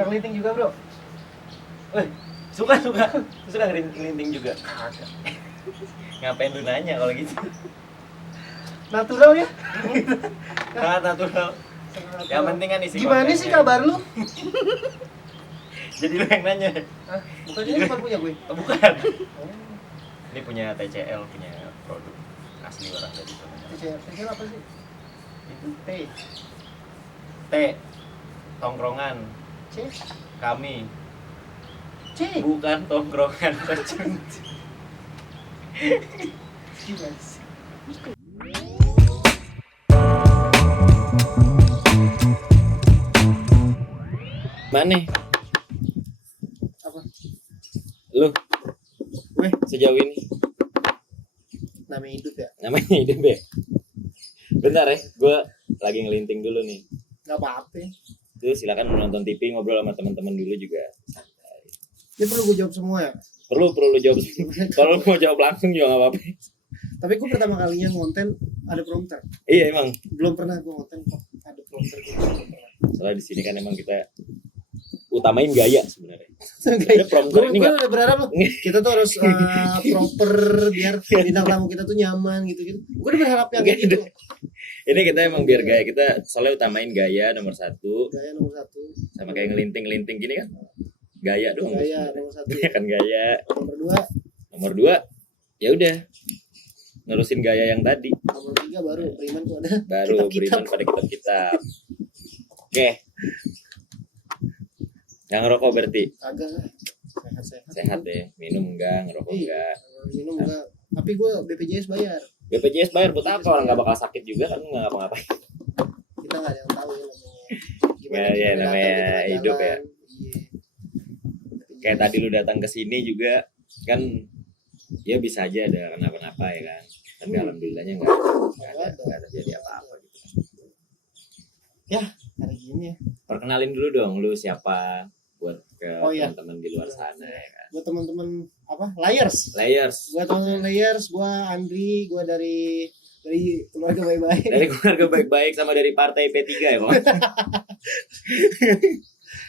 Suka kelinting juga bro? Suka ngelinting juga. Ngapain lu nanya kalau gitu? Natural ya? Sangat natural. Yang penting kan isi Gimana kontennya. sih kabar lu? Jadi lu yang nanya. Hah? Bukannya bukan punya gue? Oh, bukan. Ini punya TCL, punya produk asli orang dari sana. TCL apa sih? Itu T. T tongkrongan C. kami, C. bukan tongkrongan pecun. Gimana sih? Mana? Apa? Lu Gue? sejauh ini Namanya hidup ya? namanya hidup ya? Bentar ya, gue lagi ngelinting dulu nih. Gak apa-apa. Tuh silakan menonton TV, ngobrol sama teman-teman dulu juga. Ini perlu gue jawab semua ya? Perlu lu jawab. Kalau lu mau jawab langsung juga nggak apa-apa. Tapi gue pertama kalinya ngonten ada prompter. Iya emang. Belum pernah gue ngonten kok ada prompter gitu. Soalnya di sini kan emang kita utamain gaya sebenarnya. Gue Prompter ini nggak. udah berharap loh kita tuh harus proper biar bintang tamu kita tuh nyaman gitu-gitu. Gue udah berharap yang kayak gitu. Ini kita emang biar gaya, kita soalnya utamain gaya nomor 1. Gaya nomor 1. Sama kayak ngelinting gini kan. Gaya doang. Gaya sebenarnya. nomor 1. Iya kan gaya. Nomor 2. Nomor 2 ya udah nerusin gaya yang tadi. Nomor 3 baru beriman tuh ada. Baru beriman pada kitab-kitab. Oke. Yang ngerokok berarti Agak lah. Sehat-sehat. sehat deh. Minum enggak, ngerokok enggak. Minum enggak. Tapi gue BPJS bayar. BPJS bayar buat apa? Orang nggak bakal sakit juga kan, nggak ngapa-ngapain. Kita nggak ada yang tahu ya namanya. Ya, namanya datang, hidup ya. jalan. Iya. Kayak tadi lu datang ke sini juga kan, ya bisa aja ada kenapa-napa ya kan. Tapi alhamdulillahnya nggak ada jadi apa-apa gitu. Ya, hari gini ya. Perkenalin dulu dong, lu siapa buat ke iya. teman-teman di luar sana ya kan. Buat teman-teman apa? Layers. Layers. Buat teman-teman Layers, gue Andri, gue dari keluarga baik-baik. Dari keluarga baik-baik sama dari partai P3 ya, Bang.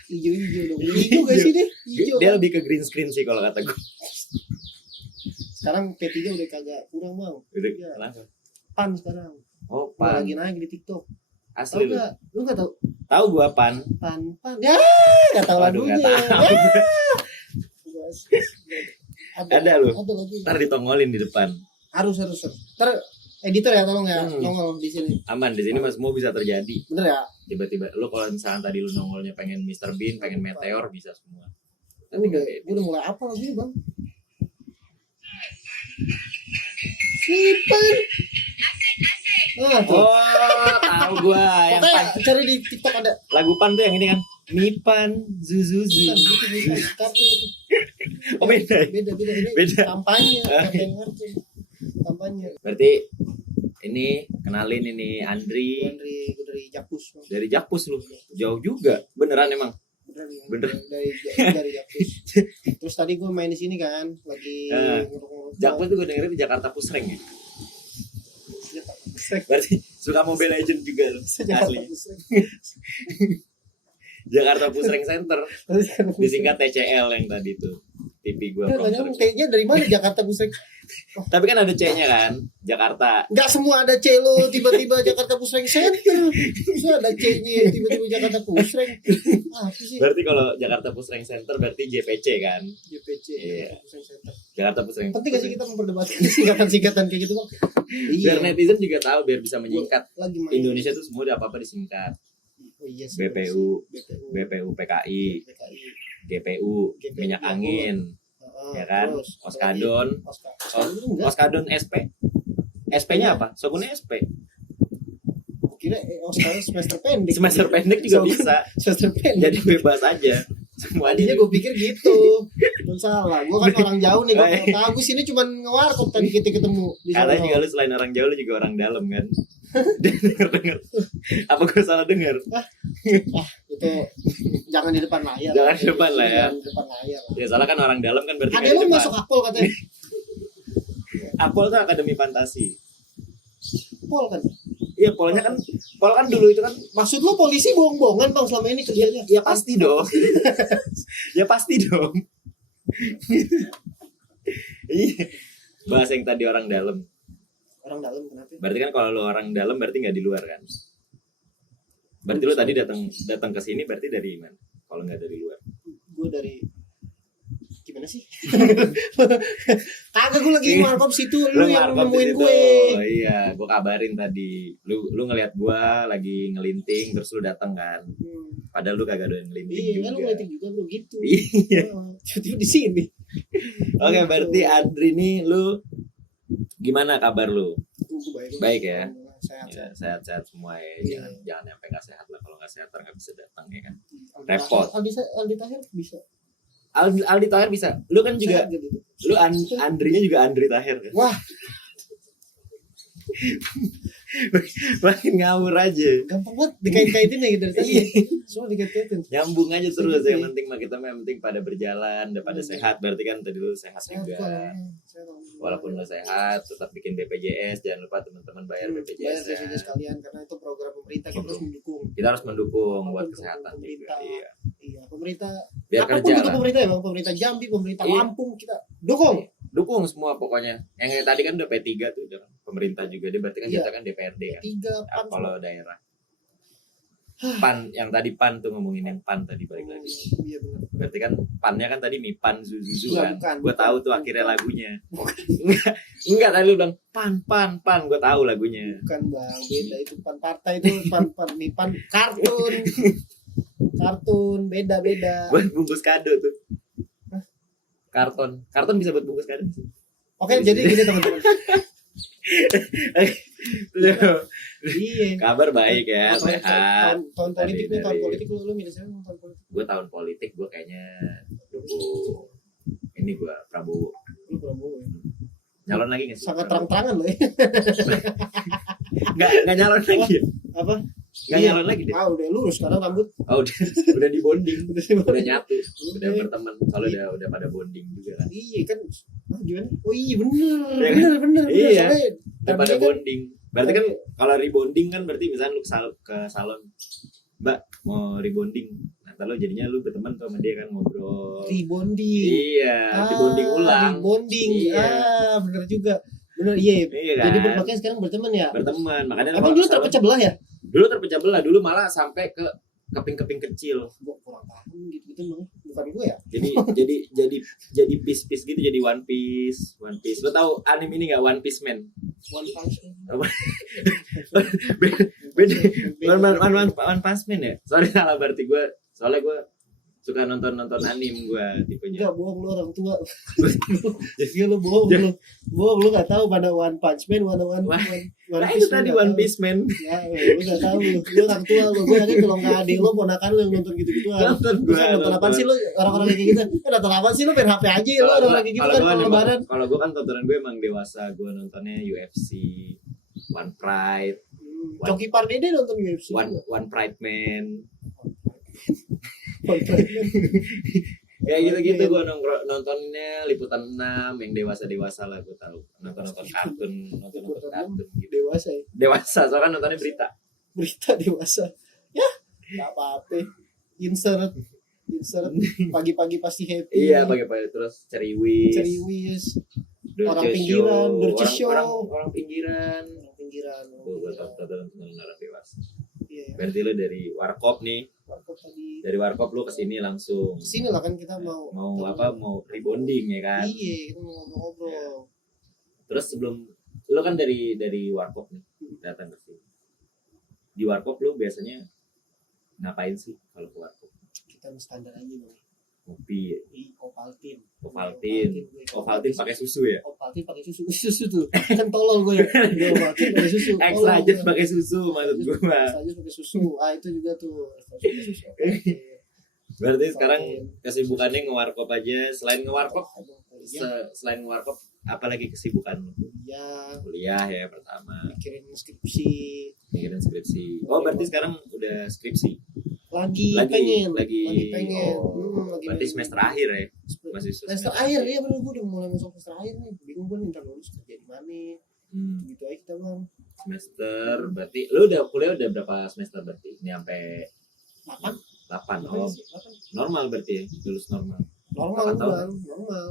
Hijau-hijau dong. Hijau gak sih deh? Hijau. Dia Kan? lebih ke green screen sih kalau kata gue. Sekarang P3 udah kagak kurang, Bang. Udah, Iya. kenapa? PAN sekarang. Oh, Udah pan. lagi naik di TikTok. Asli Tahu lu. enggak? Lu enggak tahu? Tahu gua pan. PAN. Ya, enggak tahu Waduh, lagunya. nggak tahu. Ada lu. Ada lagi. Ntar ditongolin di depan. Harus. Ntar editor ya tolong ya, Hmm. nongol di sini. Aman di sini mas, semua bisa terjadi. Bener ya? Tiba-tiba lu kalau misalnya tadi lu nongolnya pengen Mr. Bean, pengen Meteor bisa semua. Gue udah mulai apa lagi Bang? Sipan. Tuh. Oh, tahu gua yang Pokoknya pan. cari di TikTok ada. Lagu pan tuh yang ini kan. Mipan Zuzuzu. Bukan, bukan. Kartun itu. Oh beda. Beda. Ini Beda. kampanye, bukan kartun. Kampanye. Berarti ini kenalin ini Andri Gue dari Jakpus. Bang. dari Jakpus lu. Jauh juga. Beneran emang. Bener. Dari Jakpus. Terus tadi gue main di sini kan, lagi nguruk-nguruk. Jakpus tuh gue dengerin di Jakarta Pusreng ya. Pusreng. Berarti suka Mobile Legend juga lu. Jakarta Asli. Pusreng. Jakarta Pusreng Center. Disingkat TCL yang tadi tuh. TV gua prompter. Kayaknya dari mana Jakarta Pusreng? Tapi kan ada C-nya kan, Jakarta. Enggak semua ada C lo tiba-tiba Jakarta Pusreng Center. Terus ada C-nya tiba-tiba Jakarta Pusreng. Apa sih? Berarti kalau Jakarta Pusreng Center berarti JPC kan? JPC. Iya. Jakarta Pusreng Center. Jakarta Pusreng. Penting gak sih kita memperdebatkan singkatan-singkatan kayak gitu, Bang? Biar netizen juga tahu, biar bisa menyingkat. Lagi main. Indonesia tuh semua udah apa-apa disingkat. Oh iya sih. BPU, BPU, BPU PKI, PKI, GPU, GPU, minyak angin, ya kan? terus, Oskadon, Oskadon enggak? Oskadon SP. SP-nya apa? Sokunnya SP. Kira Oskadon semester pendek. Semester pendek juga bisa. Semester pendek. Jadi bebas aja. Tadinya gue pikir gitu. Belum salah. Gue kan orang jauh nih. Gue tahu gue sini cuma ngewarkop tadi kita ketemu di Katanya sana. juga lu selain orang jauh lu juga orang dalam kan? Denger. Apa gue salah dengar? Itu jangan di depan layar. Jangan di depan lah ya. Jangan di depan layar. Ya salah kan orang dalam kan berarti. Ada kayak lo di depan. masuk Akpol katanya. Akpol tuh Akademi Fantasi. Akpol kan. Iya, pol kan dulu itu kan Maksud lo polisi bohong-bohongan bang selama ini kerjanya? ya pasti dong. Ya pasti dong. Iya. Bahasa yang tadi orang dalam. Orang dalam kenapa? Berarti kan kalau lu orang dalam berarti nggak di luar kan? Berarti lu tadi datang ke sini berarti dari mana? Kalau nggak dari luar. Gue dari gimana sih? Kagak, gue lagi warkop situ, lu yang ngarkop nemuin di situ. gue. Oh iya, gue kabarin tadi. Lu ngelihat gue lagi ngelinting terus lu datang kan. Padahal lu kagak doyan ngelinting Iya, juga. kan lu ngeliatin juga bro gitu. Iya. Tiba-tiba di sini. Oke, berarti Andri nih lu gimana kabar lu? Gue Baik ya? Sehat. Ya, sehat-sehat semua ya. Iya. Jangan sampai nggak sehat lah. Kalau nggak sehat nggak bisa datang ya kan. Aldi Repot. Aldi Tahir bisa. Aldi Tahir bisa. Lu kan juga Sehat gitu. lu Andrinya juga Andri Tahir kan? Wah, Makin ngawur aja. gampang banget dikait-kaitin ya dari tadi. Semua dikait-kaitin. Nyambung aja terus. Iya. Yang penting mah kita yang penting pada berjalan, udah pada sehat. Berarti kan tadi lu sehat juga. Walaupun lu sehat, tetap bikin BPJS. Jangan lupa teman-teman bayar bayar BPJS ya. BPJS sekalian karena itu program pemerintah, kita harus mendukung. Kita harus mendukung buat Mendukung kesehatan juga. pemerintah. Iya. Iya, pemerintah. Biar Apapun kerja bentuk lah. pemerintah ya bang, pemerintah Jambi, pemerintah Iya. Lampung, kita dukung. Dukung semua pokoknya. Yang tadi kan udah P3 tuh, udah pemerintah juga. Dia berarti kan Iya. kita kan DPRD kan. Tiga Ah, pan. kalau daerah. PAN, yang tadi PAN tuh ngomongin yang PAN tadi balik lagi. Iya benar. Berarti kan PAN-nya kan tadi Mipan Zuzuzu Enggak, kan. bukan. Gue tahu tuh akhirnya lagunya. Enggak tadi lu bilang pan, gue tahu lagunya. Bukan bang, beda itu pan partai itu nih pan kartun. Kartun beda. Buat bungkus kado tuh. Karton bisa buat bungkus kado. Oke, jadi gini teman-teman. Iya. Kabar baik ya, Tahun- sehat. tahun politik nih, tahun Dari- politik lu milih siapa tahun politik? Gue tahun politik, gue kayaknya dukung ini gue Prabowo. Lu Prabowo ya. Nyalon lagi nggak sih? Sangat Prabowo? terang-terangan loh ya. Nggak nyalon lagi ya? Apa? Nggak Iya. nyalon lagi deh. Ah, udah lurus sekarang rambut. Oh, udah di bonding, Udah sih, Bang. udah nyatu, udah Iya. berteman. Soalnya udah pada bonding juga kan. Iya kan. Ah, gimana? Oh iya bener. Iya kan? Bener. Iya. Soalnya Udah pada tadinya kan bonding. Berarti kan kalau rebonding kan berarti misalnya lu ke salon, Mbak mau rebonding. Nah, kalau jadinya lu berteman tuh sama dia kan ngobrol. rebonding. Iya, rebonding ulang. Rebonding. Iya. Bener juga. Bener, iya. Iya kan? Jadi makanya sekarang berteman ya. Berteman. Makanya Emang kalau dulu salon- terpecah belah ya? Dulu terpecah belah, dulu malah sampai ke keping-keping kecil. Gue kurang paham gitu emang. Bukan gue ya. Jadi piece-piece gitu, jadi one piece. Lo tahu anime ini nggak, One Piece Man? One Punch Man. Apa? Beda. One Punch Man ya? Sorry salah berarti gue. Soalnya gue suka nonton anime gue tipenya. Enggak, bohong lu orang tua. Iya lu bohong lu. Bohong lu enggak tahu mana One Punch Man, mana One Nah itu tadi One Piece Man. Ya, lu enggak tahu lu. Lu orang tua lu. Gue yakin kalau enggak adik lu ponakan lu yang nonton gitu-gituan. Nonton Terus gue. nonton apa sih lu orang-orang kayak gitu? Nonton apa sih lu main HP aja lu orang-orang kayak gitu kan kalau lebaran. Kalau gue kan tontonan gue emang dewasa. Gue nontonnya UFC, One Pride, Coki Pardede nonton UFC. One Pride Man. One Pride Man. Ya gitu-gitu gue nontonnya Liputan 6 yang dewasa lah gue tahu. Nonton kartun gitu. Dewasa ya. Dewasa soalnya nontonnya Berita dewasa. Ya, enggak apa-apa. Insert pagi-pagi pasti happy. Iya pagi-pagi terus ceriwis. Ceriwis. Dorce Orang pinggiran, Show, Dorce Show. orang pinggiran. Pinggiran. Gue tonton orang dewasa. Iya. Berarti lu dari Warkop nih. Warkop tadi. Dari Warkop lu kesini langsung. Kesini lah kan kita mau Mau rebonding ya kan. Iya, kita mau ngobrol-ngobrol. Terus sebelum lu kan dari Warkop nih datang ke sini. Di Warkop lu biasanya ngapain sih kalau ke Warkop? Kita standar aja nih. Ngopi ya? Ovaltine. Ovaltine pakai susu ya? Ovaltine pakai susu tuh. Kan tolol gue ya. Dia Ovaltine pakai susu. Extra aja pakai susu maksud gua. Extra aja pakai susu. Ah itu juga tuh. Extra susu. Berarti sekarang kesibukannya ngewarkop aja. Selain ngewarkop, selain ngewarkop apalagi kesibukan lu? Kuliah ya pertama. Mikirin skripsi. Mikirin skripsi. Oh berarti sekarang udah skripsi. Lagi pengen. Oh, Lagi berarti semester akhir ya? Masih semester akhir ya bener, gue udah mulai masuk semester akhir nih. Bingung gue nih ntar lulus kerja di mana. Gitu aja kita bang. semester berarti lu udah kuliah udah berapa semester berarti? Ini sampai 8. 8. Oh, normal berarti ya, lulus normal. Normal 8 tahun. bukan, normal.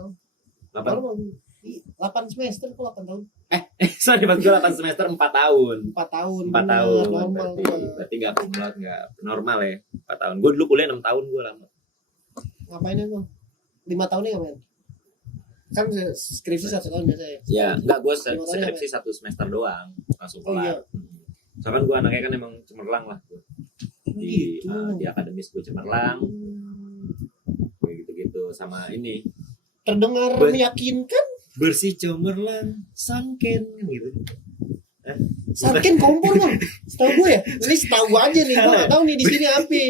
8. Normal. 8 semester kok 8 tahun. Sorry, pas gue 8 semester 4 tahun. 4 tahun. 4 bener, tahun. Normal gua. Berarti enggak kumulot, enggak normal ya. 4 tahun. Gue dulu kuliah 6 tahun gue lama. Ngapain emang? 5 tahun nih ngapain? Kan skripsi 1 tahun biasa ya. Ya, enggak, gue Lima tahun skripsi 1 semester doang, langsung Oh, iya. kelar. Soalnya kan gue anaknya kan emang cemerlang lah gua. Gitu. Di akademis gue cemerlang, kayak gitu-gitu sama ini Terdengar Ber- meyakinkan. bersih cemerlang sangken gitu. Sarken kompor bang, setahu gue ya. Ini setahu gue aja nih, gue nggak tahu nih di sini apa.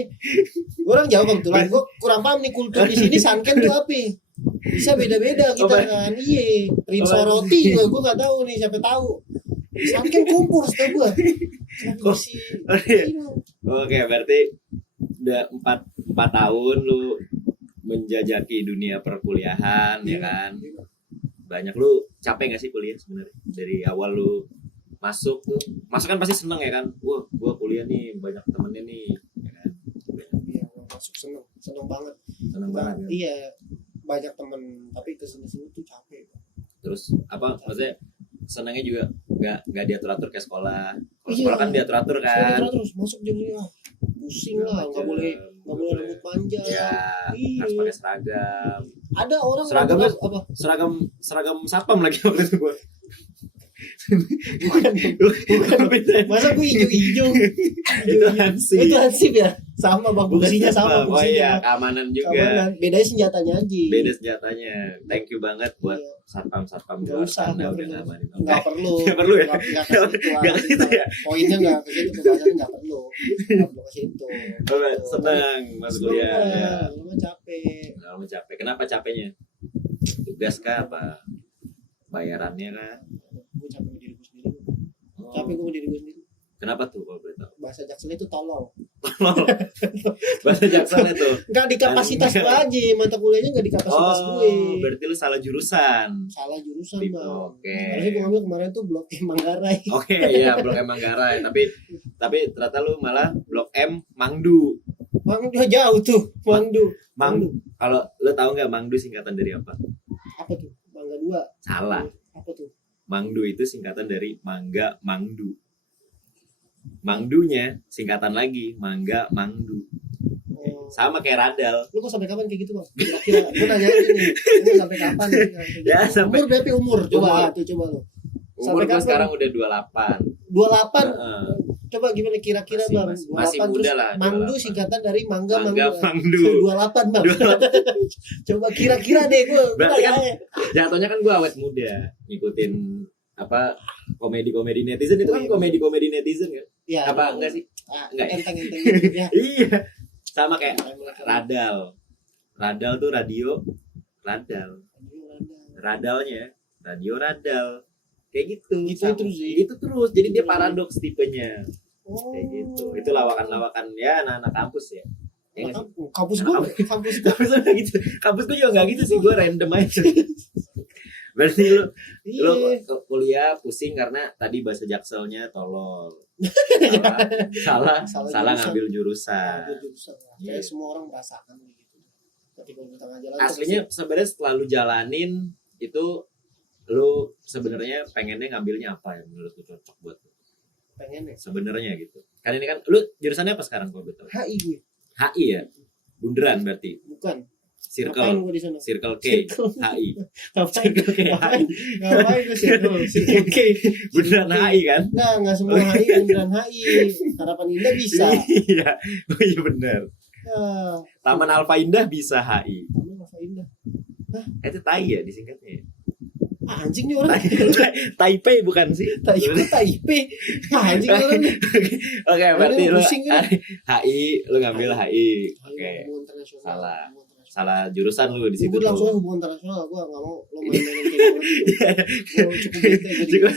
Gue orang Jawa kebetulan, gue kurang paham nih kultur di sini sanken tuh apa. Bisa beda-beda kita kan. Iya, rinso roti gue nggak tahu nih, siapa tahu. Sanken kompor setahu gue. Kenapa sih? Oke, berarti udah 4 tahun lu menjajaki dunia perkuliahan ya kan. Banyak lu capek gak sih kuliah sebenarnya? Dari awal lu masuk kan pasti seneng ya kan. Wah, gua kuliah nih, banyak temennya nih ya kan. Iya, masuk seneng banget. Seneng banget ya. Iya, banyak temen, tapi kesini-sini tuh capek. Terus apa maksudnya senangnya juga nggak diatur-atur kayak sekolah. Kalau Iya. sekolah kan diatur-atur kan. Terus masuk jamnya pusing lah, nggak boleh rambut panjang. Ya, Iya. harus pakai seragam. Ada orang Seragamnya apa? seragam satpam lagi waktu itu gua. Bukan. Beda. Masa gue hijau-hijau? Itu Hansip. Itu hansip ya? Sama bang, fungsinya sama Oh iya, fungsinya. keamanan juga. Keamanan. Bedanya senjatanya aja. Beda senjatanya. Thank you banget buat Iya. satpam di Nggak luar usah, sana nggak udah perlu. ngamanin. Nggak perlu. Nggak perlu ya? Nggak ke situ. Nggak ke situ ya? Poinnya nggak ke situ, pembahasannya nggak perlu. Nggak perlu ke situ. Senang masuk kuliah. Ya. Lama capek. Lama capek. Kenapa capeknya? Tugas kah apa? Bayarannya kah? Gue capek sama diri gue sendiri. Oh. Capek gue sama diri gue sendiri. Kenapa tuh kalau boleh tahu? Bahasa Jakselnya itu tolol. Bahasa Jaksel itu. Nggak di kapasitas gue aja, mata kuliahnya nggak di kapasitas gue. Berarti lu salah jurusan. Salah jurusan Oke. bang. Harusnya gue ngambil kemarin tuh blok M Manggarai. Oke, iya Blok M Manggarai. Tapi ternyata lu malah Blok M Mangdu. Mangdu jauh tuh, Mangdu. Kalau lu tahu nggak Mangdu singkatan dari apa? Apa tuh? Mangga 2. Salah. Apa tuh? Mangdu itu singkatan dari Mangga Mangdu. Mangdunya singkatan lagi Mangga Mangdu. Oh. Sama kayak radal. Lu kok sampai kapan kayak gitu bang? Kira-kira gue nanya aja nih. Lu sampai kapan? Ya, sampai- Umur berapa umur? Coba Umur. tuh coba lu. Umur Sampai gue kapan? sekarang udah 28. 28. Heeh. Coba gimana kira-kira Masih- bang? masih 28 muda terus lah, Mangdu 28. singkatan dari Mangga Mangga Mangdu. 28 bang. Coba kira-kira deh gue. Berarti kan jatuhnya kan gue awet muda ngikutin apa komedi-komedi netizen itu kan komedi-komedi netizen kan? ya, Apa enggak sih? Enggak ya? Enteng-enteng gitu ya. Iya. Sama kayak radal. Radal tuh radio. Radalnya radio radal. Kayak gitu. Gitu Sama- terus sih. Gitu terus. Jadi dia paradoks tipenya. Oh. Kayak gitu. Itu lawakan-lawakan ya anak-anak kampus ya. Ya nggak sih? Kampus gue, kampus gue. Kampus gue gitu. Kampus gue juga nggak gitu sih. Gue random aja. Berarti lu Iya. kuliah pusing karena tadi bahasa Jakselnya tolol. Salah Salah ngambil jurusan. Ada jurusan lah. Iya. Kayak semua orang merasakan gitu. Ketika di tengah jalan. Aslinya sebenarnya setelah lu jalanin itu lu sebenarnya pengennya ngambilnya apa ya menurut lu cocok buat lu? pengen ya. Sebenarnya gitu. Kan ini kan lu jurusannya apa sekarang kalau betul? HI gue. HI ya. Bunderan berarti. Ngapain Circle gue di sana? Circle K Circle. HI. Ngapain? Circle K HI. Ngapain gue Circle K? Bunderan HI kan? Nggak semua HI beneran HI. Harapan Indah bisa. Iya. Oh iya benar. Ah, Taman Alfa Indah bisa HI. Taman Alfa Indah. Itu Tai ya disingkatnya. Ah, anjing nih orang. Taipei bukan sih? Taipei. Ah, anjing nih orang. Oke, berarti Aduh, lu pusing gue. HI, lu ngambil HI. Oke. Hubungan internasional. Salah. Hubungan internasional. Salah jurusan lu di situ Gue langsung tuh. hubungan internasional. Gue nggak mau lo main-mainin kayak gitu. Gue cukup bete jadi. Cukup.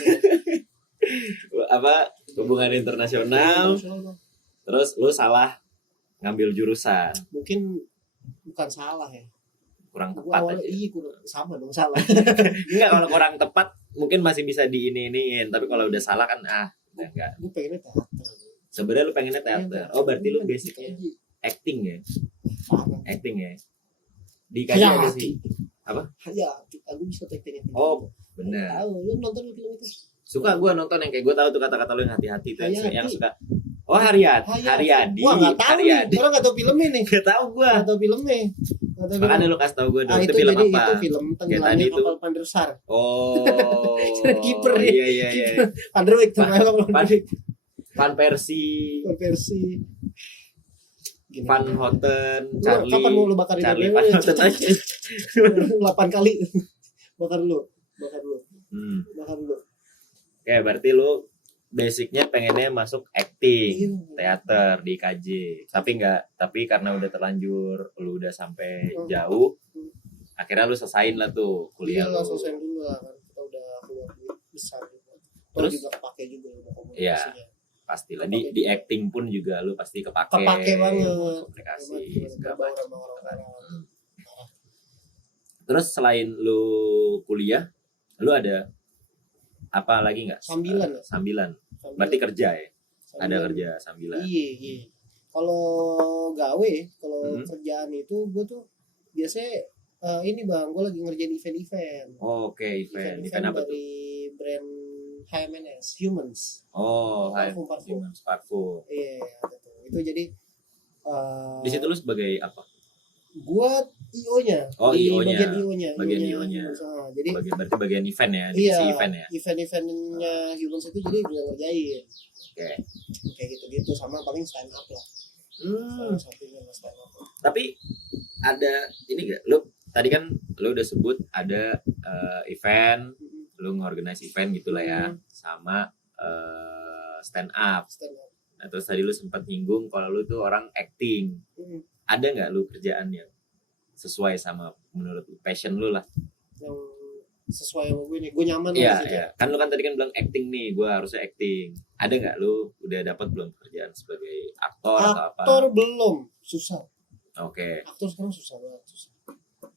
Apa? Hubungan internasional. Internasional, Bang. Terus lu salah ngambil jurusan. Mungkin bukan salah ya. Kurang Gue tepat awalnya aja. kurang sama dong salah. Enggak, kalau kurang tepat mungkin masih bisa diini-iniin, tapi kalau udah salah kan enggak. Gue pengennya teater. Sebenarnya lu pengennya teater. Oh, berarti lu basicnya Kaji. acting ya? Parah. Acting ya? Di kaji ada Hayati. sih. Apa? Hayati. Aku bisa acting. Oh, bener. Tahu, lu nonton film itu? Suka gue nonton yang kayak gue tahu tuh kata-kata lu yang hati-hati tuh Hayati. yang suka. Oh, Haryadi. Wah, nggak tahu nih. Haryadi. Orang nggak tahu filmnya nih. Gak tahu gue. Nggak tahu filmnya. Nggak tahu Makanya film. lu kasih tau gue dong. Ah, Itu itu film jadi apa? itu film tenggelamnya tadi itu. kapal Pandersar. Oh. Kiper ya. Iya. Panderwick tuh Pan- memang Van Persie, versi. Gini. Van Houten, Lu Charlie. kapan mau lu bakar itu? Charlie Van Houten aja. 8 kali. Bakar dulu. Hmm. Bakar dulu. Oke, berarti lu basicnya pengennya masuk acting, Iya. teater di KJ. Tapi karena udah terlanjur, lu udah sampai jauh, akhirnya lu selesain lah tuh kuliah Iya lah, lu. selesai dulu lah kan. Kita udah keluar duit besar gitu. Terus? Juga kepake juga ilmu Iya. komunikasinya. Pastilah di acting pun juga lu pasti kepake. Kepake banget. Komunikasi Emang segala berbaur macam. sama orang-orang. Terus selain lu kuliah, lu ada apa lagi nggak? Sambilan ya? Sambilan. Sambil- Berarti kerja ya? sambil- Ada kerja sambilan. Iya. Kalau gawe, kalau Hmm. kerjaan itu gue tuh biasanya ini bang, gue lagi ngerjain event-event. Oh, oke, event apa tuh? dari brand HMNS, Humans. Oh, Parfum. parfum. Iya, ada tuh. Itu jadi Di situ lu sebagai apa? gua IO-nya. Oh, di IO-nya. bagian IO-nya. Bagian IO-nya. Humans. Jadi Berarti bagian event ya, iya, divisi event ya. event-eventnya Humans itu jadi gue ngerjain. Oke. Kayak gitu-gitu, sama paling stand up lah. Sampingnya stand up. Tapi ada ini gak? Lu tadi kan lu udah sebut ada event, lu ngorganize event gitulah ya, sama stand up. Stand up. Nah, terus tadi lu sempat nyinggung kalau lu tuh orang acting. Ada nggak lu kerjaan yang sesuai sama menurut lu, passion lu lah? Yang sesuai sama gue nih, gue nyaman Iya, lah di situ. iya. Kan lu kan tadi kan bilang acting nih, gua harusnya acting. Ada nggak lu udah dapat belum pekerjaan sebagai aktor atau apa? Aktor belum, susah. Oke. Aktor sekarang susah banget, susah.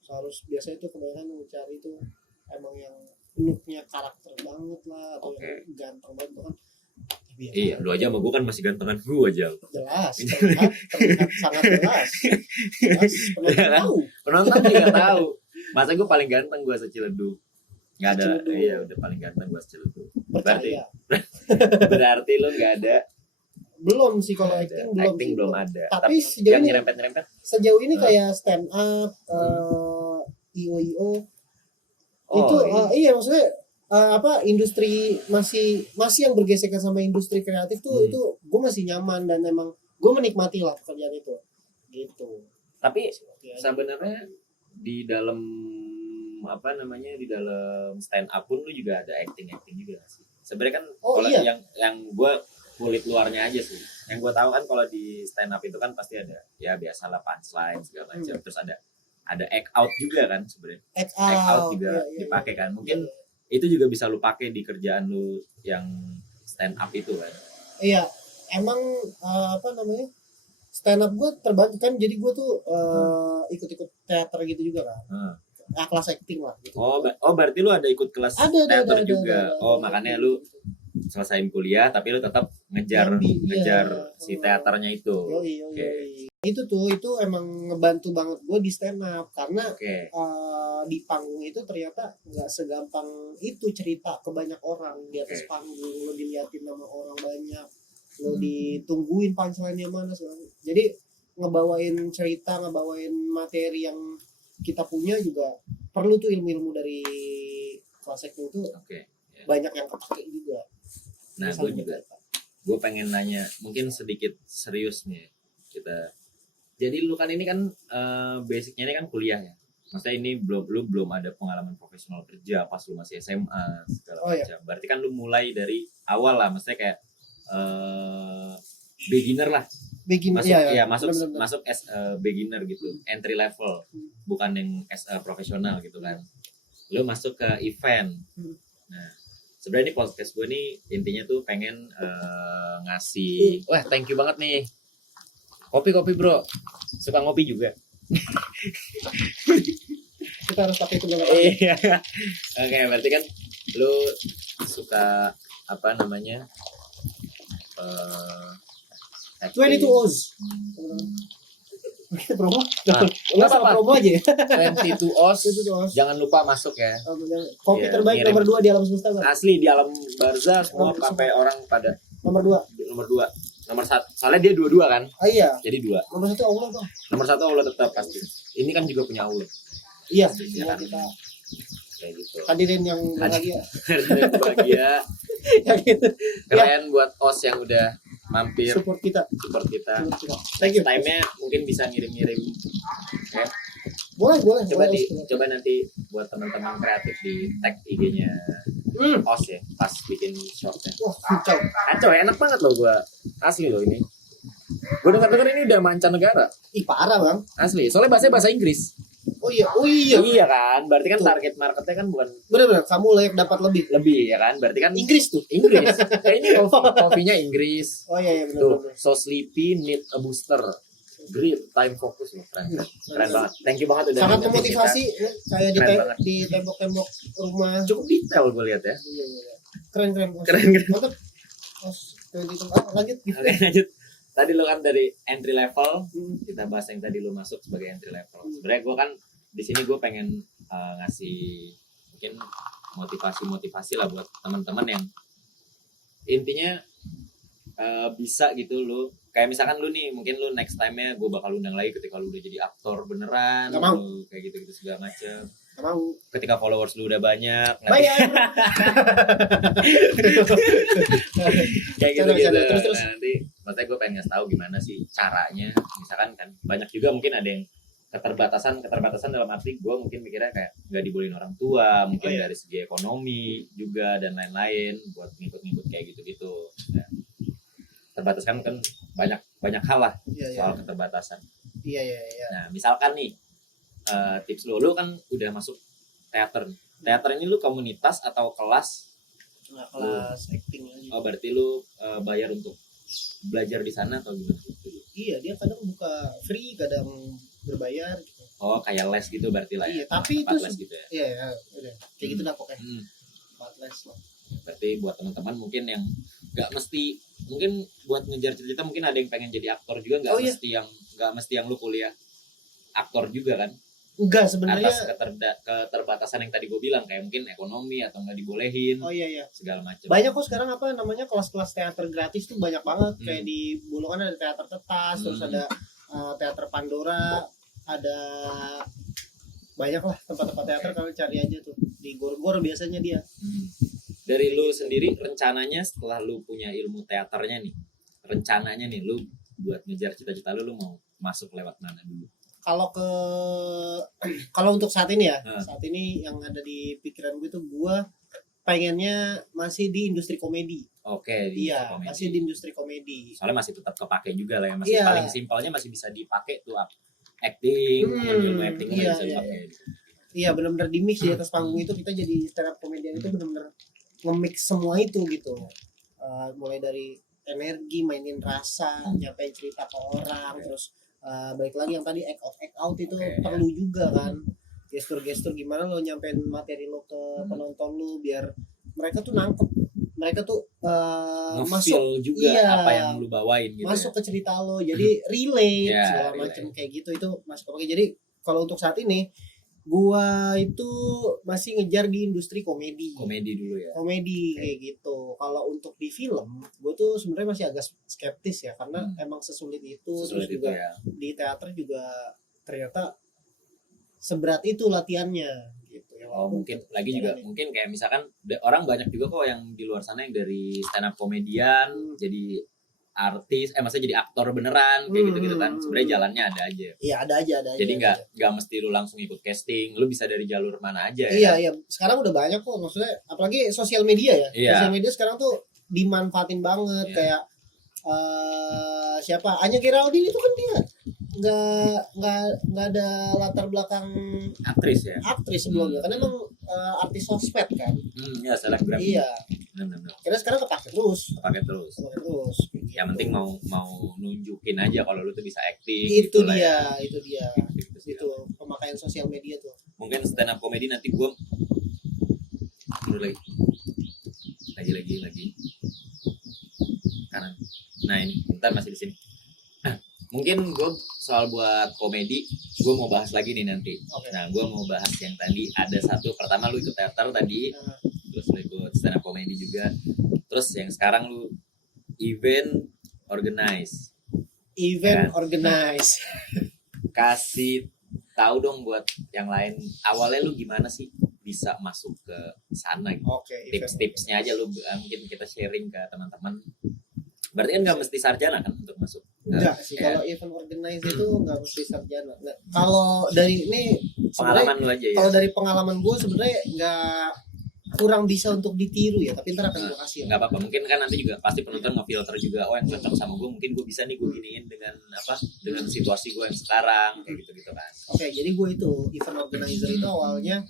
Harus biasanya itu kebanyakan mencari itu emang yang looknya karakter banget lah, atau Oke. yang ganteng banget itu kan. Biasa. Iya, lu aja sama gua kan masih gantengan gua aja. Jelas, terlihat sangat jelas. Jelas, penonton tahu. Penonton juga tahu. Masa gua paling ganteng gua se-Ciledug. Nggak ada, Se-Ciledug. iya udah paling ganteng gua se-Ciledug. Percaya. Berarti lu nggak ada Belum sih kalau nggak ada. acting belum. Acting sih, belum ada. Tapi sejauh yang ini nyerempet-nyerempet. sejauh ini Hah? kayak stand up, IO Oh, itu iya. iya maksudnya apa industri masih yang bergesekan sama industri kreatif tuh itu gue masih nyaman dan emang gue menikmati lah pekerjaan itu gitu. Tapi Ya, sebenarnya di dalam apa namanya di dalam stand up pun lu juga ada acting juga nggak sih sebenarnya kan. Oh, kalau iya. yang gue kulit luarnya aja sih yang gue tahu kan kalau di stand up itu kan pasti ada ya biasalah punchline segala macam terus ada act out juga kan sebenarnya act act out out juga iya. dipakai kan mungkin itu juga bisa lu pakai di kerjaan lu yang stand up itu kan. Iya, emang apa namanya stand up gue terbantu kan jadi gue tuh ikut-ikut teater gitu juga kan. Kelas acting lah gitu. Oh berarti lu ada ikut kelas Ada, teater juga. ada. Oh makanya lu selesain kuliah tapi lu tetap ngejar Iya. si teaternya itu. Yoi. Oke. Itu emang ngebantu banget gue di stand up karena Oke. di panggung itu ternyata nggak segampang itu cerita ke banyak orang di atas Oke. panggung lo diliatin sama orang banyak lo ditungguin punchline-nya mana segala. Jadi ngebawain cerita ngebawain materi yang kita punya juga perlu tuh ilmu-ilmu dari kelas acting itu Oke. Ya. banyak yang kepake juga. Nah gue juga gue pengen nanya mungkin sedikit serius nih kita. Jadi lu kan ini kan basicnya ini kan kuliah ya. Maksudnya ini lu belum ada pengalaman profesional kerja pas lu masih SMA segala macam. Berarti kan lu mulai dari awal lah, maksudnya kayak beginner lah. Masuk bener-bener. masuk as beginner gitu, entry level, bukan yang as profesional gitu kan. Lu masuk ke event. Nah, sebenarnya ini podcast gue nih intinya tuh pengen ngasih, wah thank you banget nih. Kopi bro, suka ngopi juga. Kita harus pakai itu banget. Iya. Oke, berarti kan lu suka apa namanya 22 Oz. Kita promo. Nah, Enggak apa promo aja ya. 22 Oz. 22 Oz. Jangan lupa masuk ya. Kopi Iya, terbaik ngirim. nomor 2 di alam semesta, Bang. Asli di alam barzah semua Nomor sampai orang pada Nomor 2. nomor 2. Nomor 1. Soalnya dia 22 kan. Ah iya. Jadi 2. Nomor 1 Allah, Bang. Nomor 1 Allah tetap pasti. Ini kan juga punya Allah. Iya, Iya semua kan? kita Kayak gitu. hadirin yang bahagia. Bahagia. Ya gitu. Keren buat OS yang udah mampir Support kita. support kita. Support kita. Thank you. Time-nya mungkin bisa ngirim-ngirim ya. Boleh. Coba boleh. coba nanti buat teman-teman kreatif di tag IG-nya OS ya pas bikin shortnya. Wah, kacau. Kacau ya, enak banget loh gua. Asli loh ini. Gua dengar ini udah mancanegara. Ih, parah, Bang. Asli. Soalnya bahasa Inggris. Oh iya. Iya kan? Berarti kan Tuh. target marketnya kan bukan Benar-benar kamu layak dapat lebih. lebih ya kan? Berarti kan Inggris tuh. Inggris. Kayaknya kopinya Inggris. Oh iya Tuh, benar. so sleepy need a booster. Great time focus loh, keren banget. Thank you banget udah Sangat ngingetin memotivasi kayak di, Keren banget. di tembok-tembok rumah. kita. Cukup detail gue lihat ya. Iya. Keren. Keren. Mantap. Mas, lanjut. Oke, lanjut. Tadi lo kan dari entry level, Hmm. kita bahas yang tadi lo masuk sebagai entry level. Sebenarnya gue kan di sini gue pengen ngasih mungkin motivasi lah buat teman-teman yang intinya bisa gitu lo. Kayak misalkan lu nih, mungkin lu next time-nya gue bakal undang lagi ketika lu udah jadi aktor beneran, Gak mau. lu kayak gitu segala macam. Gak mau. Ketika followers lu udah banyak, nanti Bayar. kayak gitu Canda. Terus. Nah, nanti maksudnya gue pengen ngasih tahu gimana sih caranya. Misalkan kan banyak juga mungkin ada yang keterbatasan dalam arti gue mungkin mikirnya kayak nggak dibolehin orang tua, mungkin Oh, iya. dari segi ekonomi juga dan lain-lain buat ngikut-ngikut kayak gitu-gitu. Nah, terbatas kan banyak hal lah Iya. soal keterbatasan. Iya. Nah, misalkan nih tips lu kan udah masuk teater. Teater ini lu komunitas atau kelas? Nah, kelas acting lagi. Oh, berarti lu bayar untuk belajar di sana atau gimana? Iya, dia kadang buka free, kadang berbayar gitu. Oh, kayak les gitu berarti lah ya. Iya, tapi Tempat itu les gitu ya. Iya, udah. Kayak gitu dah pokoknya. Hmm. Tempat les lah. Berarti buat teman-teman mungkin yang nggak mesti, mungkin buat ngejar cita-cita mungkin ada yang pengen jadi aktor juga, nggak Oh, iya. mesti yang lu kuliah aktor juga kan, Enggak sebenarnya. atas keterbatasan yang tadi gue bilang kayak mungkin ekonomi atau nggak dibolehin Oh iya. segala macam. Banyak kok sekarang apa namanya kelas-kelas teater gratis tuh banyak banget. Hmm. Kayak di Bulungan ada teater Tetas, terus Hmm. ada teater Pandora, ada banyak lah tempat-tempat teater. Kalau cari aja tuh di Gor-Gor biasanya dia. Dari lu sendiri rencananya setelah lu punya ilmu teaternya nih, rencananya nih lu buat ngejar cita-cita lu mau masuk lewat mana dulu? Kalau untuk saat ini ya, Hmm. saat ini yang ada di pikiran gue tuh gue pengennya masih di industri komedi. Oke, di Iya, komedi. masih di industri komedi. Soalnya masih tetap kepake juga lah ya, masih Iya. paling simpelnya masih bisa dipakai tuh acting, ilmu acting iya, bisa iya, dipakai. Iya, benar-benar di mix di atas panggung itu kita jadi stand up komedian itu benar-benar nge-mix semua itu gitu. Mulai dari energi, mainin rasa, nyampein cerita ke orang, terus balik lagi yang tadi act out itu Oke, perlu juga kan. Gestur-gestur gimana lo nyampein materi lo ke penonton lo biar mereka tuh nangkep, mereka tuh masuk Nge-feel juga iya, apa yang lu bawain gitu. masuk ke cerita lo, jadi relate Ya, segala relate. macam kayak gitu itu masuk oke. Jadi kalau untuk saat ini gua itu masih ngejar di industri komedi Dulu ya. komedi Oke. kayak gitu. Kalau untuk di film gue tuh sebenarnya masih agak skeptis ya karena Hmm. emang sesulit itu. Sesulit Terus itu juga ya. di teater juga ternyata seberat itu latihannya gitu ya. Oh, mungkin lagi juga mungkin kayak misalkan orang banyak juga kok yang di luar sana yang dari stand up komedian jadi artis, maksudnya jadi aktor beneran kayak gitu-gitu kan. Sebenarnya jalannya ada aja. Iya ada aja Jadi aja. nggak mesti lu langsung ikut casting, lu bisa dari jalur mana aja Iya sekarang udah banyak kok, maksudnya apalagi sosial media ya. Iya. Sosial media sekarang tuh dimanfaatin banget. Iya. Kayak siapa Anya Geraldine itu kan dia nggak ada latar belakang aktris ya. aktris sebelumnya kan emang artis sosmed kan. Ya selebgram. Iya, Benar-benar. karena sekarang kepake terus Pakai terus. Yang penting mau nunjukin aja kalau lu tuh bisa acting. itu gitu lah dia ya. itu dia Gitu sih. itu pemakaian sosial media tuh. Mungkin stand up comedy nanti gue lagi kanan. Nah ini, ntar masih di sini. Mungkin gue soal buat komedi, gue mau bahas lagi nih nanti. Oke. Nah, gue mau bahas yang tadi ada satu. Pertama lu ikut teater tadi, terus lu ikut stand up comedy juga. Terus yang sekarang lu event organize. Event Ya. organize. Kasih tahu dong buat yang lain. Awalnya lu gimana sih bisa masuk ke sana? Gitu. Oke, event Tips-tipsnya aja lu mungkin kita sharing ke teman-teman. Berarti kan nggak mesti sarjana kan untuk masuk? enggak sih, Ya. kalau event organize itu enggak mesti sarjana. Nggak. Kalau dari ini sebenarnya Pengalaman lu aja ya. kalau dari pengalaman gue sebenarnya nggak kurang bisa untuk ditiru ya, tapi ntar akan gue kasih. Nggak apa-apa, mungkin kan nanti juga pasti penonton ngefilter juga, oh yang cocok sama gue mungkin gue bisa nih gue giniin dengan apa, dengan situasi gue yang sekarang kayak gitu kan. Oke, jadi gue itu event organizer itu awalnya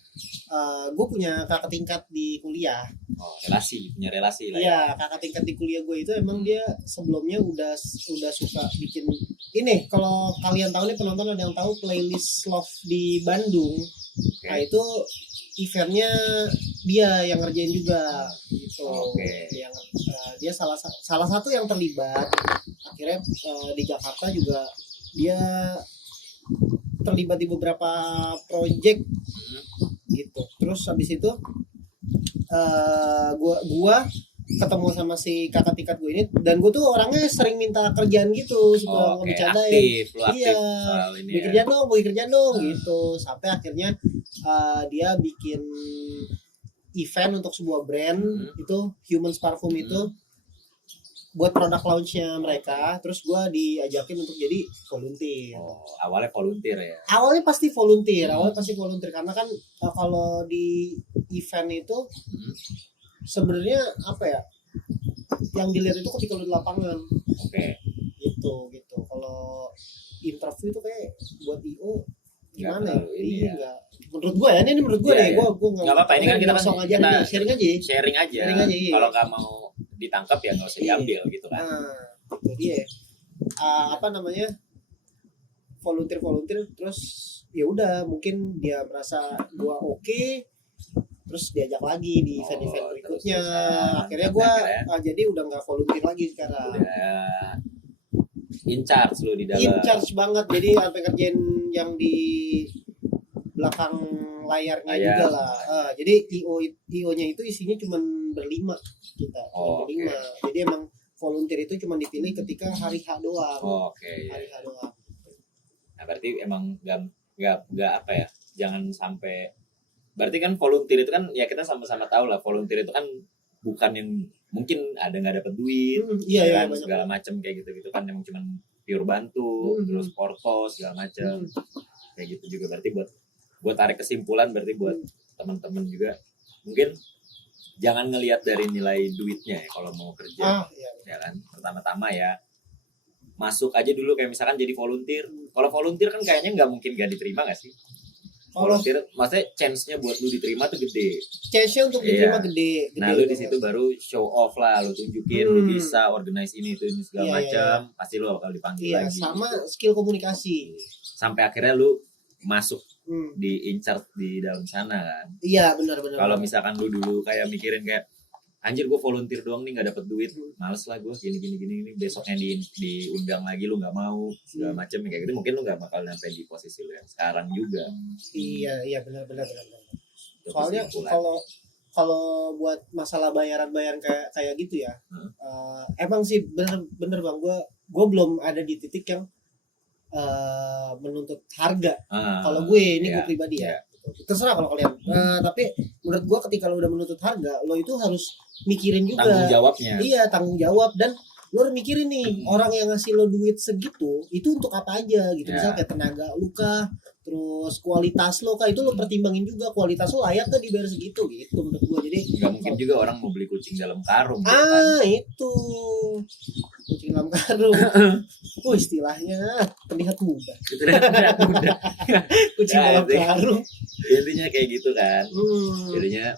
gue punya kakak tingkat di kuliah. Oh, punya relasi lah ya. Iya, kakak tingkat di kuliah gue itu emang dia sebelumnya udah suka bikin ini. Kalau kalian tahu nih, penonton ada yang tahu playlist Love di Bandung. Oke. Nah itu eventnya dia yang ngerjain juga gitu. Oke. Yang dia salah satu yang terlibat. Akhirnya di Jakarta juga dia terlibat di beberapa project gitu. Terus habis itu gua ketemu sama si kakak tingkat gue ini, dan gue tuh orangnya sering minta kerjaan gitu, suka Oke, ngebicarain. aktif, lu aktif Iya, soal ini bagi ya. kerjaan dong gitu. Sampai akhirnya dia bikin event untuk sebuah brand itu Humans Parfum itu buat produk launchnya mereka. Terus gue diajakin untuk jadi volunteer. Oh, awalnya volunteer ya. Awalnya pasti volunteer karena kan kalau di event itu sebenarnya apa ya, yang dilihat itu ketika lu di lapangan. Oke. gitu. Kalau interview itu kayak buat IO gimana Nggak terlalu ini Iya, ya. nggak. Menurut gue ya, ini menurut gue Iya, deh, iya. gue Nggak apa-apa, ini kan kita langsung aja kita- nih, sharing aja. Sharing aja. Sharing aja, iya. Kalau nggak mau ditangkap ya nggak usah Iya. diambil gitu kan. Nah, itu dia. Apa namanya? Volunteer terus ya udah, mungkin dia merasa gua oke, terus diajak lagi di event-event berikutnya. terus-terusan. Akhirnya gua Akhirnya jadi udah nggak volunteer lagi sekarang. udah in charge lu di dalam. In charge banget, jadi sampai kerjain yang di belakang layarnya Layar. juga lah. Jadi IO-nya itu isinya cuma berlima kita, Oh, berlima. Jadi emang volunteer itu cuma dipilih ketika hari H doang. Oh, oke. Iya. Hari H doang. Nah, berarti emang nggak apa ya? Jangan sampai. Berarti kan volunteer itu kan ya kita sama-sama tahu lah, volunteer itu kan bukan yang mungkin ada nggak dapat duit, Iya, ya iya, kan, banyak. segala macam kayak gitu kan, emang cuman pure bantu, terus porto segala macam kayak gitu juga. Berarti buat tarik kesimpulan, berarti buat teman-teman juga mungkin jangan ngelihat dari nilai duitnya ya kalau mau kerja. Iya. Ya kan, pertama-tama ya masuk aja dulu, kayak misalkan jadi volunteer. Kalau volunteer kan kayaknya nggak mungkin gak diterima nggak sih? Kalau Volunteer maksudnya chance-nya buat lu diterima tuh gede. chance-nya untuk diterima gede. Nah, lu di situ baru show off lah, lu tunjukin lu bisa organize ini itu segala Iya, macam, pasti lu bakal dipanggil Iya, lagi. sama skill komunikasi. Sampai akhirnya lu masuk Hmm. di in charge di dalam sana kan. Iya, benar. Kalau misalkan lu dulu kayak mikirin kayak anjir gue volunteer doang nih nggak dapet duit, males lah gue gini besoknya diundang lagi lu nggak mau segala macam kayak gitu, mungkin lu nggak bakal nyampe di posisi lu yang sekarang juga. Iya, benar. Itu Soalnya kesimpulan. kalau buat masalah bayaran kayak gitu ya, emang sih bener Bang, gue belum ada di titik yang menuntut harga. Kalau gue iya, pribadi ya, iya. terserah kalau kalian. Tapi menurut gue ketika lo udah menuntut harga, lo itu harus mikirin juga. Tanggung jawabnya. Iya, tanggung jawab, dan lo harus mikirin nih orang yang ngasih lo duit segitu itu untuk apa aja gitu. Ya. Misal kayak tenaga lu kah, terus kualitas lo kah, itu lo pertimbangin juga, kualitas lo layak kan dibayar segitu gitu menurut gue. Jadi Nggak mungkin juga orang mau beli kucing dalam karung gitu kan. itu kucing dalam karung. Istilahnya terlihat mudah. Itu udah Kucing Ya, dalam itu. karung. intinya kayak gitu kan. Jadinya ya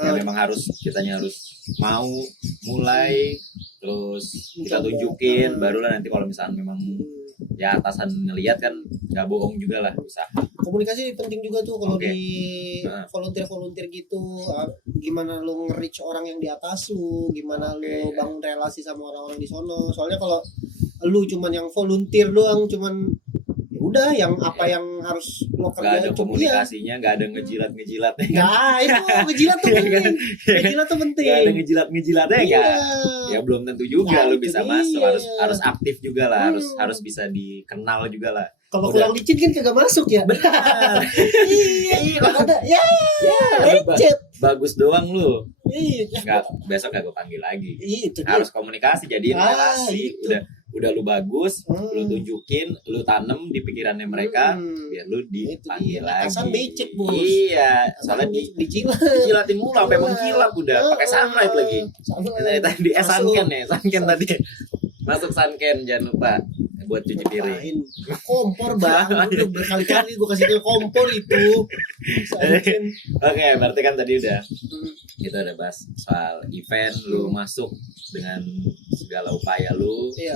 Ah, memang kitanya harus mau mulai, terus kita Mencoba. tunjukin, barulah nanti kalau misalnya memang ya atasan ngelihat kan nggak bohong juga lah, usaha. Komunikasi penting juga tuh kalau Oke. di Nah. volunteer gitu. Gimana lu nge-reach orang yang di atas lu, gimana Oke. lu bangun relasi sama orang-orang di sono. Soalnya kalau lu cuman yang volunteer doang, cuman ya udah yang apa yang harus lo Nggak ada kerjain cuma komunikasinya, nggak ada ngejilat-ngejilatnya. Nah, itu ngejilat tuh penting. Ngejilat tuh penting. Nggak ada ngejilat-ngejilatnya Iya. ya belum tentu juga Nah, lu itu bisa dia. masuk, harus aktif juga lah, Hmm. harus bisa dikenal juga lah. Kalau Udah. kurang licin kan kagak masuk ya. Benar. Iya, ada ya Lu lecet. bagus doang lu. Iya. Nggak, besok gak gue panggil lagi. Itu dia. Harus komunikasi, jadiin relasi. itu. Udah lu bagus, Hmm. lu tunjukin, lu tanem di pikirannya mereka, biar lu dipanggil lagi. Atasan becek, Bos. Iya, soalnya dijilat. dijilatin mulu sampai mengkilap udah pakai sunlight lagi. Sunlight. Tadi Masuk. sunken ya, sunken tadi. Masuk sunken jangan lupa buat cuci piring. Ngapain? Kompor bang, udah berkali-kali gue kasih ke kompor itu. Sunken. Oke, berarti kan tadi udah Hmm. kita udah bahas soal event, lu masuk dengan segala upaya lu, Iya.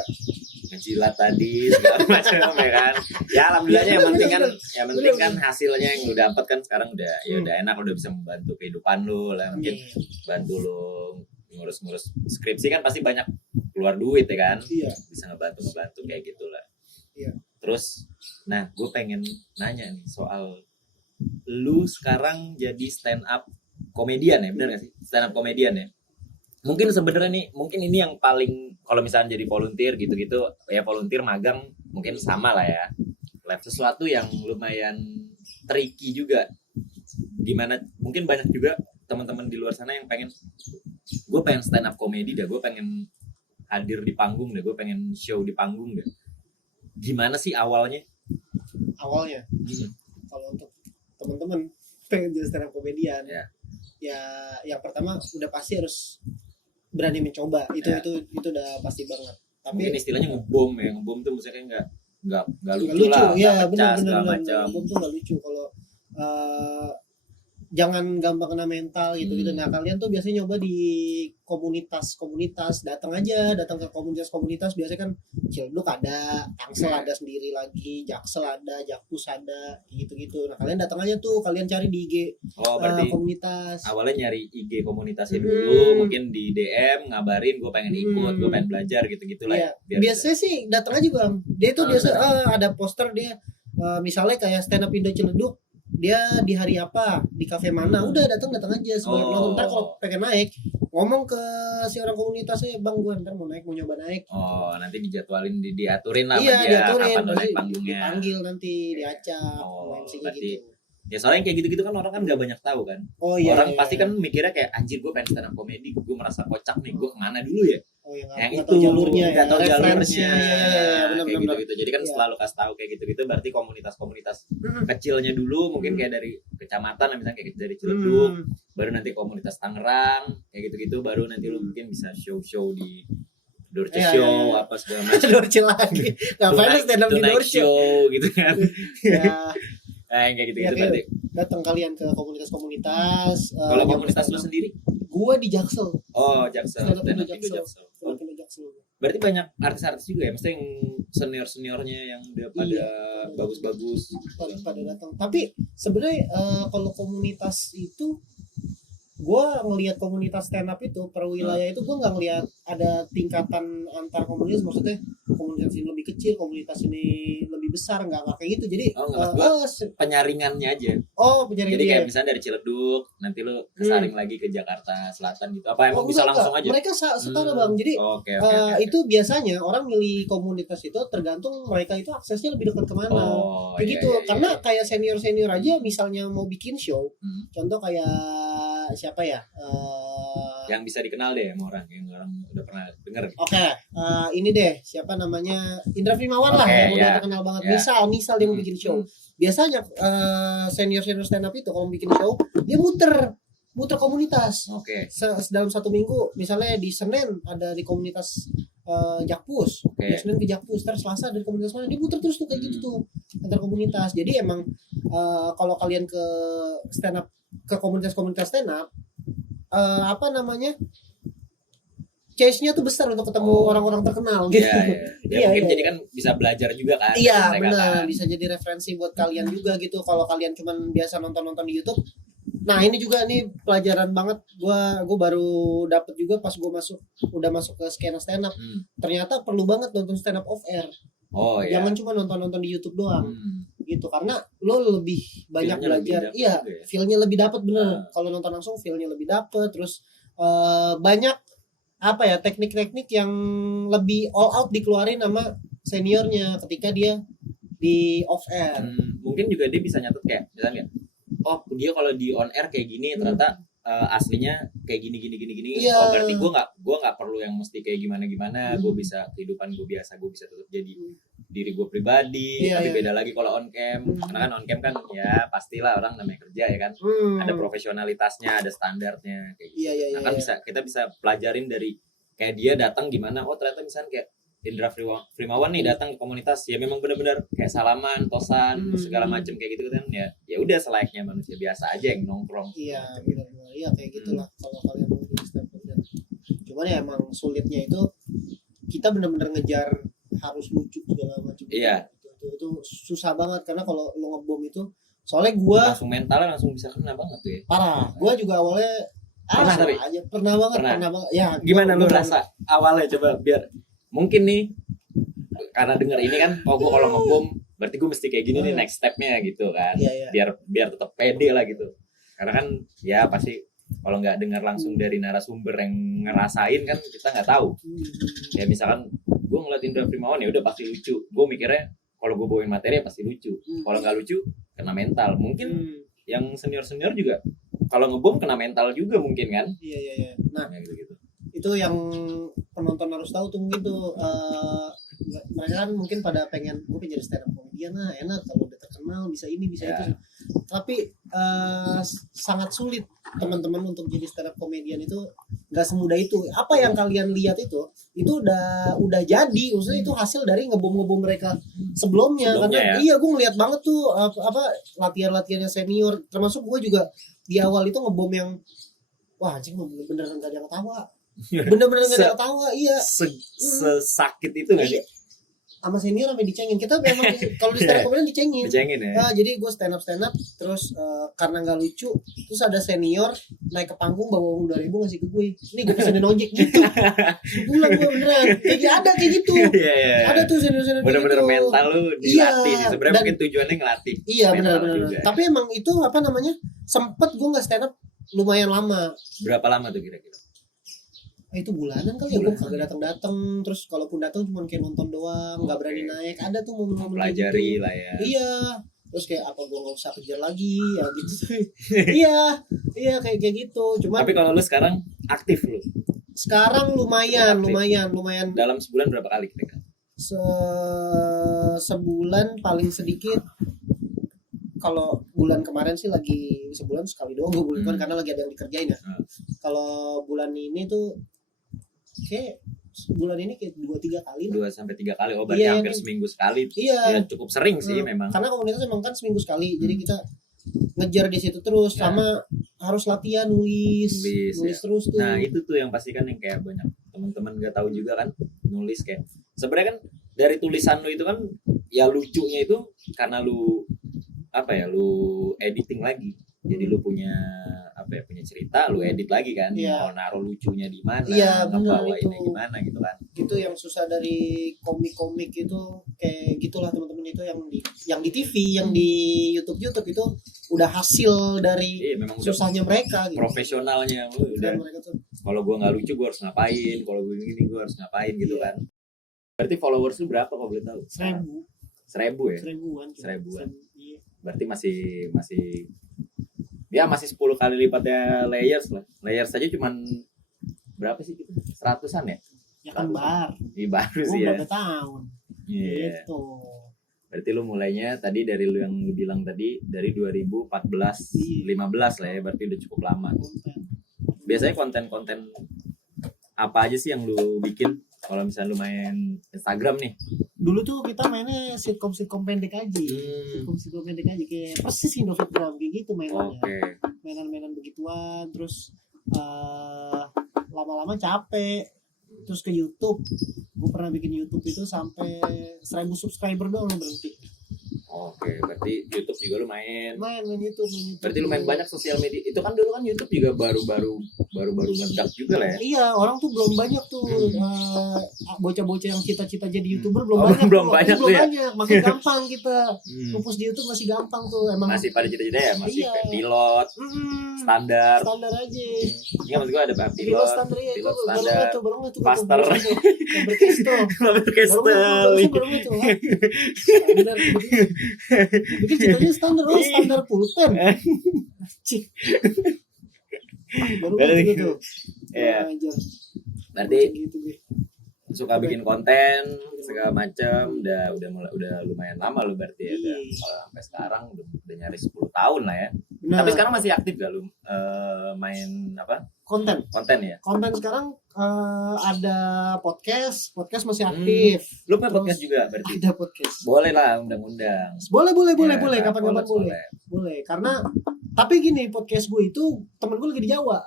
ngejilat tadi segala macam ya kan. Ya alhamdulillahnya yang penting kan, yang penting kan hasilnya yang lu dapat kan sekarang udah ya udah enak, udah bisa membantu kehidupan lu lah, mungkin bantu lu ngurus-ngurus skripsi kan pasti banyak keluar duit ya kan. Iya. Bisa ngebantu kayak gitulah. Iya. Terus, nah gue pengen nanya nih soal lu sekarang jadi stand up komedian ya, bener gak sih? Stand up komedian ya. Mungkin sebenarnya nih, mungkin ini yang paling kalau misalnya jadi volunteer gitu-gitu, ya volunteer magang mungkin sama lah ya. Sesuatu yang lumayan tricky juga. Gimana? Mungkin banyak juga teman-teman di luar sana yang pengen, gue pengen stand up komedi dah, gue pengen hadir di panggung deh, gue pengen show di panggung deh. Gimana sih awalnya? Awalnya, kalau untuk teman-teman pengen jadi stand up komedian, Ya. ya yang pertama udah pasti harus berani mencoba. Itu Ya. itu udah pasti banget. Tapi Mungkin istilahnya ngebom ya, ngebom tuh maksudnya nggak nggak lucu, lucu, lah, ya nggak pecah segala benar-benar. macam. Bom tuh nggak lucu kalau jangan gampang kena mental gitu. Nah kalian tuh biasanya nyoba di komunitas, datang ke komunitas biasanya kan Ciledug ada, Tangsel ada sendiri lagi, Jaksel ada, Jakpus ada, gitu. Nah kalian datang aja tuh, kalian cari di IG Oh berarti komunitas. awalnya nyari IG komunitasnya dulu, mungkin di DM ngabarin gue pengen ikut, gue pengen belajar gitu-gitu lah. Iya. Ya. Biasanya sih datang aja bang. Dia tuh biasa ada poster dia, misalnya kayak stand up Indo Ciledug. Dia di hari apa, di kafe mana, udah datang aja sebagai penonton. Ntar kalau pengen naik, ngomong ke si orang komunitasnya, bang gue ntar mau nyoba naik. Oh nanti dijadwalin, diaturin lah. Iya sama dia, diaturin, kapan naik panggungnya. dipanggil nanti, diacak, Oh, MC-nya berarti gitu. ya soalnya kayak gitu-gitu kan orang kan nggak banyak tahu kan. Oh iya. Orang iya, pasti iya. kan mikirnya kayak anjir gue pengen stand up komedi, gue merasa kocak nih, gue kemana dulu ya? Oh iya, Yang nggak itu tahu jalurnya, nggak tahu referensinya. jalurnya. Iya, benar. Kayak gitu-gitu. Jadi kan Iya. selalu kasih tahu kayak gitu-gitu. Berarti komunitas-komunitas kecilnya dulu mungkin kayak dari kecamatan, misalnya kayak dari Ciledug, baru nanti komunitas Tangerang, kayak gitu-gitu. Baru nanti lu mungkin bisa show-show di Dorce Iya, Show iya. apa segala macam. Dorce lagi. Ngapain stand up di Tonight Dorce? Show gitu kan. Ya, Nah, yang kayak gitu-gitu Iya, berarti. datang kalian ke komunitas. Kalau komunitas lu sendiri? Gua di Jaksel. Oh, Jaksel. Stand up Stand Indo up Indo Jaksel. Stand up Indo Jaksel. Berarti banyak artis-artis juga ya, maksudnya yang senior-seniornya yang udah pada Iya. bagus-bagus. Pada datang. Tapi sebenarnya kalau komunitas itu, gue ngelihat komunitas stand up itu per wilayah itu gue nggak ngelihat ada tingkatan antar komunitas, maksudnya komunitas ini lebih kecil, komunitas ini lebih besar, nggak kayak gitu. Jadi Penyaringannya aja. penjaringan Jadi kayak dia. misalnya dari Ciledug, nanti lu kesaring lagi ke Jakarta Selatan gitu. Apa emang bisa Enggak, langsung aja? mereka setara bang. Jadi Oke. itu biasanya orang milih komunitas itu tergantung mereka itu aksesnya lebih dekat kemana. Oh, Kayak iya, gitu. iya, iya. Karena kayak senior aja misalnya mau bikin show, contoh kayak siapa ya? Yang bisa dikenal deh sama orang yang orang udah pernah denger. Oke, ini deh siapa namanya, Indra Primawan lah Oke, yang udah ya. terkenal banget. Ya. Misal dia mau bikin show. Biasanya senior stand up itu kalau bikin show dia muter komunitas. Oke. Dalam satu minggu, misalnya di Senin ada di komunitas Jakpus, Oke. di Senin ke Jakpus, terus Selasa dari komunitas mana, dia muter terus tuh kayak gitu tuh antar komunitas. Jadi emang kalau kalian ke stand up, ke komunitas stand up, apa namanya, chase-nya tuh besar untuk ketemu orang-orang terkenal gitu. Iya, iya. Ya, Iya, mungkin iya. jadi kan bisa belajar juga kan. Iya dari mereka benar, kan. bisa jadi referensi buat kalian juga gitu. Kalau kalian cuman biasa nonton-nonton di YouTube. Nah ini juga nih pelajaran banget. Gue baru dapet juga pas gue udah masuk ke skena stand up. Hmm. Ternyata perlu banget nonton stand up off air. Oh iya. Jangan cuma nonton-nonton di YouTube doang. Hmm. Gitu karena lo lebih banyak Feel-nya lebih belajar. dapet Iya, juga ya. feel-nya lebih dapet bener. Ah. Kalau nonton langsung feel-nya lebih dapet. Terus banyak apa ya teknik-teknik yang lebih all out dikeluarin sama seniornya ketika dia di off air. Mungkin juga dia bisa nyatet kayak misalnya, oh dia kalau di on air kayak gini ternyata aslinya kayak gini. Iya. Oh berarti gue nggak perlu yang mesti kayak gimana. Gue bisa kehidupan gue biasa, gue bisa tetap jadi diri gue pribadi. Iya, Tapi iya. beda lagi kalau on cam, karena kan on cam kan ya pastilah orang namanya kerja ya kan. Ada profesionalitasnya, ada standarnya kayak gitu. Iya, iya, Nah kan iya. kita bisa pelajarin dari kayak dia datang gimana. Oh ternyata misalnya kayak Indra Frimawan nih datang ke komunitas, ya memang benar-benar kayak salaman, tosan, segala macam kayak gitu kan ya udah selayaknya manusia biasa aja yang nongkrong. Iya, benar-benar. Iya kayak gitulah kalau kalian mau jadi stand up comedian. Cuman ya emang sulitnya itu kita benar-benar ngejar harus lucu segala macam. Iya. Itu susah banget karena kalau lo ngebom itu soalnya gua Langsung mentalnya langsung bisa kena banget tuh ya. parah. Gua juga awalnya Pernah tapi? aja pernah banget. Ya. Gimana lu gua- rasa awalnya coba biar mungkin nih karena denger ini kan, oh gue kalau ngebom berarti gue mesti kayak gini nih next stepnya gitu kan. Iya, iya. Biar tetap pede lah gitu. Karena kan ya pasti kalau nggak dengar langsung dari narasumber yang ngerasain kan kita nggak tahu. Ya misalkan gue ngeliat Indra Primawan ya udah pasti lucu. Gue mikirnya kalau gue bawain materi ya pasti lucu. Kalau nggak lucu kena mental. Mungkin yang senior juga kalau ngebom kena mental juga mungkin kan. Iya. Nah, Ya, gitu. itu yang penonton harus tahu tuh mungkin tuh mereka kan mungkin pada pengen gue pengen jadi stand up comedian lah enak kalau udah terkenal bisa ini bisa Ya. itu tapi sangat sulit teman-teman untuk jadi stand up comedian itu nggak semudah itu apa yang kalian lihat itu udah jadi maksudnya itu hasil dari ngebom mereka sebelumnya karena ya? iya gue ngeliat banget tuh apa latihannya senior termasuk gue juga di awal itu ngebom yang wah anjing bener-bener nggak ada yang ketawa bener-bener nggak ada yang ketawa iya Sesakit itu nggak sih? sama senior sampai dicengin kita memang kalau di stand up comedian dicengin Dicengin ya. nah, jadi gue stand up terus karena nggak lucu terus ada senior naik ke panggung bawa uang 2.000 ngasih ke gue ini gue pesenin ojek gitu pulang gue beneran ada kayak gitu Iya. ada tuh senior kayak Bener-bener gitu. mental lu dilatih Iya, sih. Sebenarnya dan- mungkin tujuannya ngelatih. iya mental benar juga. tapi emang itu apa namanya sempet gue nggak stand up lumayan lama. Berapa lama tuh kira-kira? Itu bulanan kali ya gue kagak datang terus kalaupun datang cuma kayak nonton doang nggak berani naik ada tuh momen-momen kayak Pelajari gitu. lah ya. Iya terus kayak apa gue nggak usah kejar lagi ya gitu iya kayak gitu cuma Tapi kalau lu sekarang aktif lu. sekarang lumayan Dalam sebulan berapa kali kira-kira? sebulan paling sedikit kalau bulan kemarin sih lagi sebulan sekali doang gue bulan karena lagi ada yang dikerjain ya kalau bulan ini tuh kayak bulan ini kayak 2-3 kali 2 sampai 3 kali. Oh berarti Iya, hampir ini- seminggu sekali. iya Ya cukup sering sih memang. karena komunitas emang kan seminggu sekali jadi kita ngejar di situ terus Ya. sama harus latihan nulis Nulis, terus tuh Nah itu tuh yang pasti kan yang kayak banyak teman-teman gak tahu juga kan nulis kayak sebenarnya kan dari tulisan lu itu kan ya lucunya itu karena lu apa ya lu editing lagi jadi lu punya apa ya punya cerita lu edit lagi kan Iya. mau naruh lucunya di mana Iya, benar ngebawainnya itu. gimana gitu kan gitu yang susah dari komik-komik itu kayak gitulah teman-teman itu yang di TV yang di YouTube itu udah hasil dari iya memang udah susahnya mereka gitu profesionalnya lu udah dan mereka tuh kalau gua nggak lucu gua harus ngapain kalau gua gini gua harus ngapain gitu kan berarti followers lu berapa kalau boleh tahu 1.000 ya seribuan iya. berarti masih ya masih 10 kali lipatnya layers lah. Layers saja cuman berapa sih gitu? 100-an ya? Ya kan bar Ini baru gue sih ya. berapa tahun Iya. gitu Berarti lu mulainya tadi dari lu yang lu bilang tadi dari 2014 15 lah ya, berarti udah cukup lama. Biasanya konten-konten apa aja sih yang lu bikin kalau misalnya lu main Instagram nih? dulu tuh kita mainnya sitkom pendek aja sitkom pendek aja kayak persis Indofitgram kayak gitu mainannya Oke. mainan begituan terus lama-lama capek terus ke YouTube. Gue pernah bikin YouTube itu sampai 1.000 subscriber doang berhenti. Oke, berarti YouTube juga lu main. Main YouTube. Berarti lu main banyak sosial media. Itu kan dulu kan YouTube juga baru-baru meledak juga lah ya. Iya, orang tuh belum banyak tuh bocah-bocah yang cita-cita jadi YouTuber belum Oh, banyak. belum tuh. banyak Belum tuh ya? banyak, makin gampang kita. Hmm. Fokus di YouTube masih gampang tuh emang. Masih pada cita-cita ya, masih Iya. kayak pilot, Mm, standar. standar aja. Iya maksud gua ada Pilot pilot, standar ya, pilot itu standar, baru nggak tuh master. berkes tuh. Baru nggak tuh. Standar. Bikin ceritanya standar, standar pulpen. Cik. Baru nggak tuh. Iya. Ajar. Berarti Gitu deh. suka bikin konten segala macam udah lumayan lama lu berarti ya. Iya. Kalau sampai sekarang udah nyaris 10 tahun lah ya. Nah, Tapi sekarang masih aktif gak lu main apa? konten Konten ya? sekarang ada podcast masih aktif. Lu punya Terus podcast juga berarti? ada podcast. Boleh lah undang-undang. Boleh Ya, kapan-kapan boleh karena tapi gini, podcast gue itu temen gue lagi di Jawa.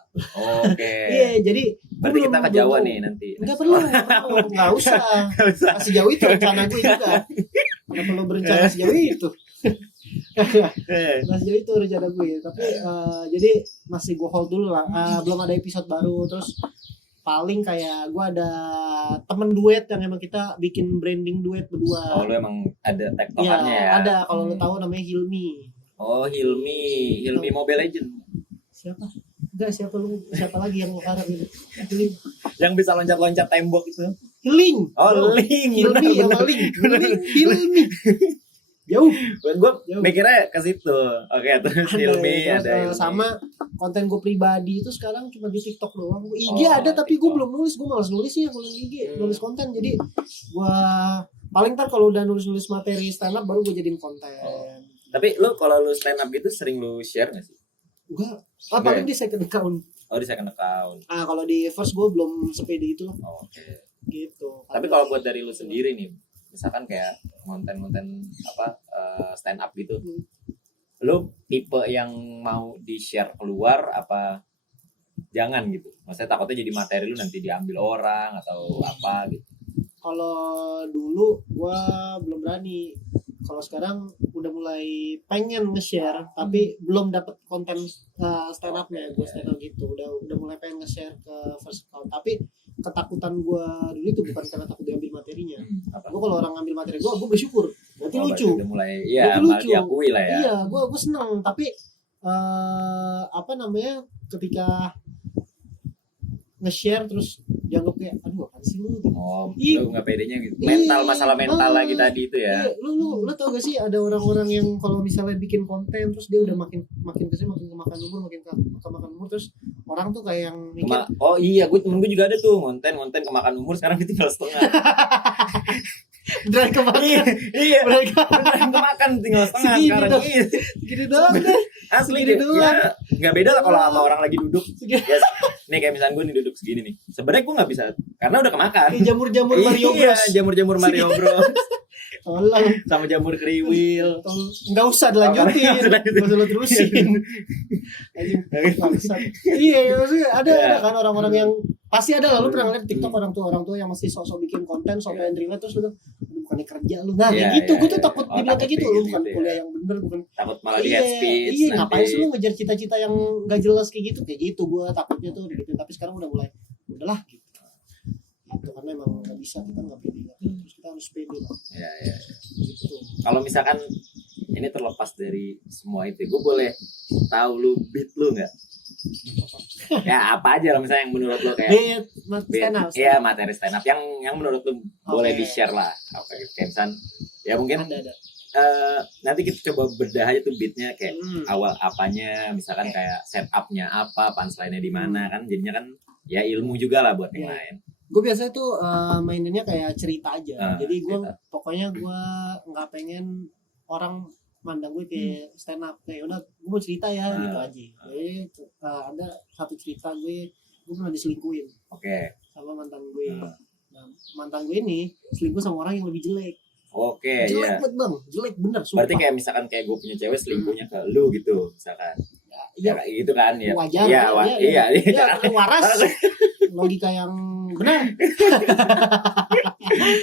Oke. Iya, jadi Berarti kita ke Jawa nih nanti. Nggak perlu, nggak usah. Masih jauh itu rencana gue juga. Nggak perlu berencana sejauh itu. Masih jauh itu rencana gue. Tapi jadi masih gue hold dulu lah. Belum ada episode baru. Terus paling kayak gue ada temen duet yang emang kita bikin branding duet berdua. Oh, lu emang ada Iya, tektokannya ya? ada. Kalau lo tahu namanya Hilmi. Oh, Hilmi Mobile Legend. Siapa? Enggak, siapa lagi yang sekarang ini? Hiling. Yang bisa loncat-loncat tembok itu. Hiling. Oh, Link. Hilmi Benar, sama benar. Ling. Hilmi. Jauh. Gue Jauh. mikirnya ke situ. Oke, terus Hilmi Terus, ada Hilmi. sama konten gue pribadi itu sekarang cuma di TikTok doang. IG Oh, ada tapi gue TikTok. belum nulis. Gue malas nulis sih kalau di IG, nulis konten. Jadi gue paling ntar kalau udah nulis materi stand up baru gue jadiin konten. Tapi lu kalau lu stand up gitu sering lu share gak sih? Enggak. Paling di second account. Oh, di second account. Kalau di first gue belum sepede itu lah. Oh, oke. Gitu. Tapi kalau buat dari lu sendiri nih, misalkan kayak konten-konten apa stand up gitu. Lu tipe yang mau di-share keluar apa jangan gitu? Maksudnya takutnya jadi materi lu nanti diambil orang atau apa gitu. Kalau dulu gue belum berani. Kalau sekarang udah mulai pengen nge-share tapi belum dapat konten stand up-nya. Gue stand up gitu udah mulai pengen nge-share ke first account, tapi ketakutan gue dulu itu bukan karena takut diambil materinya. Apa? Gue kalau orang ngambil materi gue bersyukur, berarti Oh, lucu. udah mulai ya Berarti malah lucu. diakui lah ya. Iya, gue seneng, tapi apa namanya, ketika nge-share terus dianggap kayak aduh apaan sih lu gitu. Oh, Ih. lu nggak pedenya gitu. Iya. Masalah mental lagi tadi itu ya. Iya, lu tau gak sih ada orang-orang yang kalau misalnya bikin konten terus dia udah makin kesini makin kemakan umur kemakan umur, terus orang tuh kayak yang mikir Oh iya, temen gue juga ada tuh konten kemakan umur sekarang tinggal setengah. beneran kemakan. Iya. Beneran Kemakan tinggal setengah Segini sekarang. dong. Iya. Gini doang deh. Asli Segini deh. doang. Ya, nggak beda lah kalau sama orang lagi duduk. Segini. Ya, nih kayak misalnya gue nih duduk segini nih. Sebenarnya gue nggak bisa karena udah kemakan. Kayak jamur-jamur Mario Iya, Bros. jamur-jamur Mario Bros. Tolong. Sama jamur kriwil. Nggak usah dilanjutin. Nggak usah dilanjutin. Nggak usah lo terusin. Anjing, bangsat. Iya, maksudnya ada kan orang-orang yang pasti ada lah, lu pernah ngeliat TikTok orang tua yang masih sok-sok bikin konten, sok pengen relate terus lu bukannya kerja lu. Nah, Iya, kayak gitu, iya, gue tuh iya. takut Oh, dibilang kayak takut gitu, kayak lu gitu bukan ya. kuliah yang bener, bukan. Takut malah di head speech. Iya, nanti. ngapain sih lu ngejar cita-cita yang gak jelas kayak gitu gue takutnya tuh gitu. Tapi sekarang udah mulai udahlah gitu. Gitu, karena emang nggak bisa, kita nggak pede lah. Terus kita harus pede lah. Iya, iya. Gitu. Kalau misalkan ini terlepas dari semua itu, gue boleh tahu lu beat lu nggak? Ya apa aja lah misalnya yang menurut lu kayak Stand up. iya materi stand up yang menurut lu boleh di share lah. Oke, kayak misalnya ya mungkin Ada. nanti kita coba bedah aja tuh beatnya kayak Hmm. awal apanya, misalkan kayak setupnya apa, punchline-nya di mana kan, jadinya kan ya ilmu juga lah buat yang Iya. lain. Gue biasanya tuh maininnya kayak cerita aja. Jadi gue cerita. pokoknya gue nggak pengen orang mandang gue kayak stand up, kayak udah gue mau cerita ya gitu aja. Jadi ada satu cerita gue pernah diselingkuhin Oke. sama mantan gue. Nah, mantan gue ini selingkuh sama orang yang lebih jelek. Oke, Jelek ya. banget bang, jelek bener. Sumpah. Berarti kayak misalkan kayak gue punya cewek selingkuhnya ke lu gitu, misalkan. Iya, Ya kayak gitu kan ya. wajar. Iya, iya. iya. Ya, waras. logika yang benar.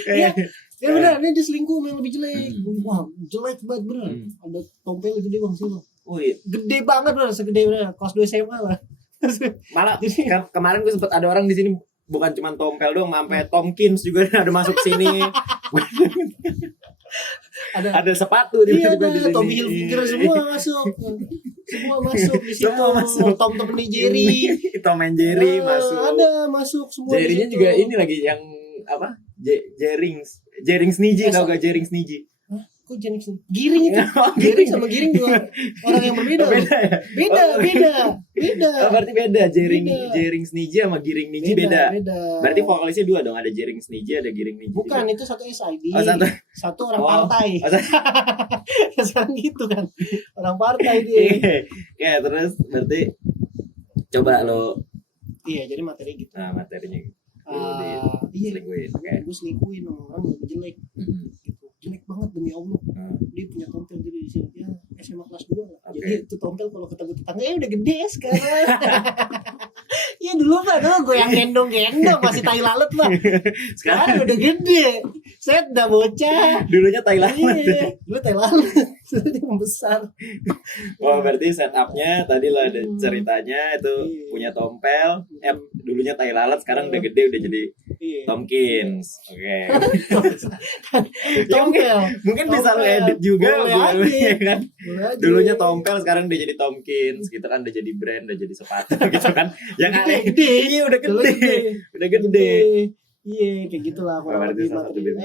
Iya, ya benar. Ini dia selingkuh sama yang lebih jelek. Wah, jelek banget bener. Ada tompel gede bang sih bang. Oh iya. Gede banget bener, segede bener. Kelas 2 SMA lah. Malah kemarin gue sempet ada orang di sini bukan cuma tompel doang, sampai Tomkins juga ada masuk sini. ada sepatu iya, juga di sini. Tommy Hilfiger semua masuk. Semua masuk di situ. Tom and Jerry. Tom and Jerry masuk. Ada masuk semua. Jerry-nya juga ini lagi yang apa? Jerings Niji, tau gak Jerings Niji? Kok Jerings Giring itu? Giring sama Giring dua orang yang berbeda. Beda. Oh, berarti beda. Jerings Niji sama Giring Niji beda. Berarti vokalisnya dua dong, ada Jerings Niji, ada Giring Niji. Bukan, juga. itu satu SID. Satu orang partai. Sekarang gitu kan. Orang partai dia. Ya, terus berarti coba lo. Iya, jadi materi gitu. Nah, materinya gitu. Iya, Selingkuhin. gue selingkuhin sama orang lebih jelek. Gitu. Jelek banget demi Allah. Dia punya tompel jadi di sini ya SMA kelas 2 lah. Jadi itu tompel kalau ketemu tetangga udah gede sekarang. Iya dulu Pak tuh gue yang gendong masih tai lalat Pak. Sekarang udah gede. Saya udah bocah. Dulunya tai lalat. Iya, dulu tai lalat. Sudah membesar. Wah, berarti setupnya tadi lah ada ceritanya itu punya tompel. Dulunya tai lalat, sekarang udah gede udah jadi Tomkins. Oke. Tompel. Mungkin bisa lo edit juga boleh kan. Dulunya tompel, sekarang udah jadi Tomkins gitu kan, udah jadi brand, udah jadi sepatu gitu kan. Yang aneh gede. Iya udah gede. Udah gede. Iya, kayak gitulah kurang lebih materi.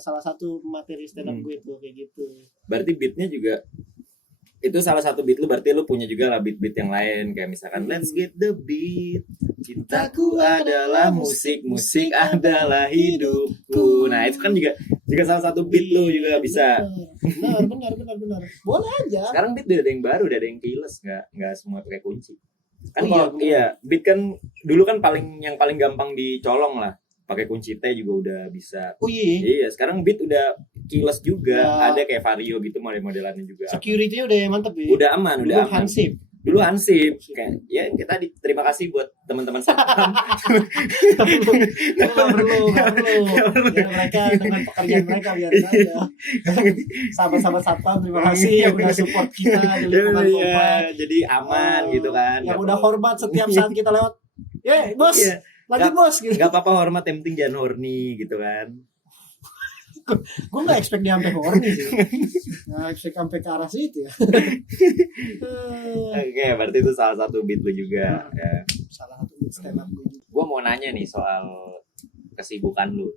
Salah satu materi stand up gue itu kayak gitu. Berarti beatnya juga itu salah satu beat lu, berarti lu punya juga lah beat-beat yang lain kayak misalkan Let's Get the Beat, cintaku adalah musik, musik adalah hidupku. Nah itu kan juga salah satu beat lu juga bisa. Benar. Boleh aja. Sekarang beat udah ada yang baru, udah ada yang keyless, nggak semua pakai kunci. Kan beat kan dulu kan yang paling gampang dicolong lah. Pakai kunci T juga udah bisa. Oh iya. Iya, sekarang beat udah keyless juga. Ada kayak Vario gitu model-modelannya juga. Security-nya udah mantep ya. Udah aman, udah aman. Dulu Hansip. Kayak ya kita terima kasih buat teman-teman satpam. Enggak perlu. Biar mereka dengan pekerjaan mereka biar aja. Sahabat-sahabat satpam terima kasih yang udah support kita di lingkungan kompak. Jadi aman gitu kan. Yang udah hormat setiap saat kita lewat. Ya, bos. Lagi bos gitu. Gak apa-apa hormat, yang penting jangan horny gitu kan. Gue gak expect dia sampai horny sih. Gak expect sampai ke arah situ ya. Oke, berarti itu salah satu beat lu juga ya. Salah satu beat stand up gue juga. Gue mau nanya nih soal kesibukan lu.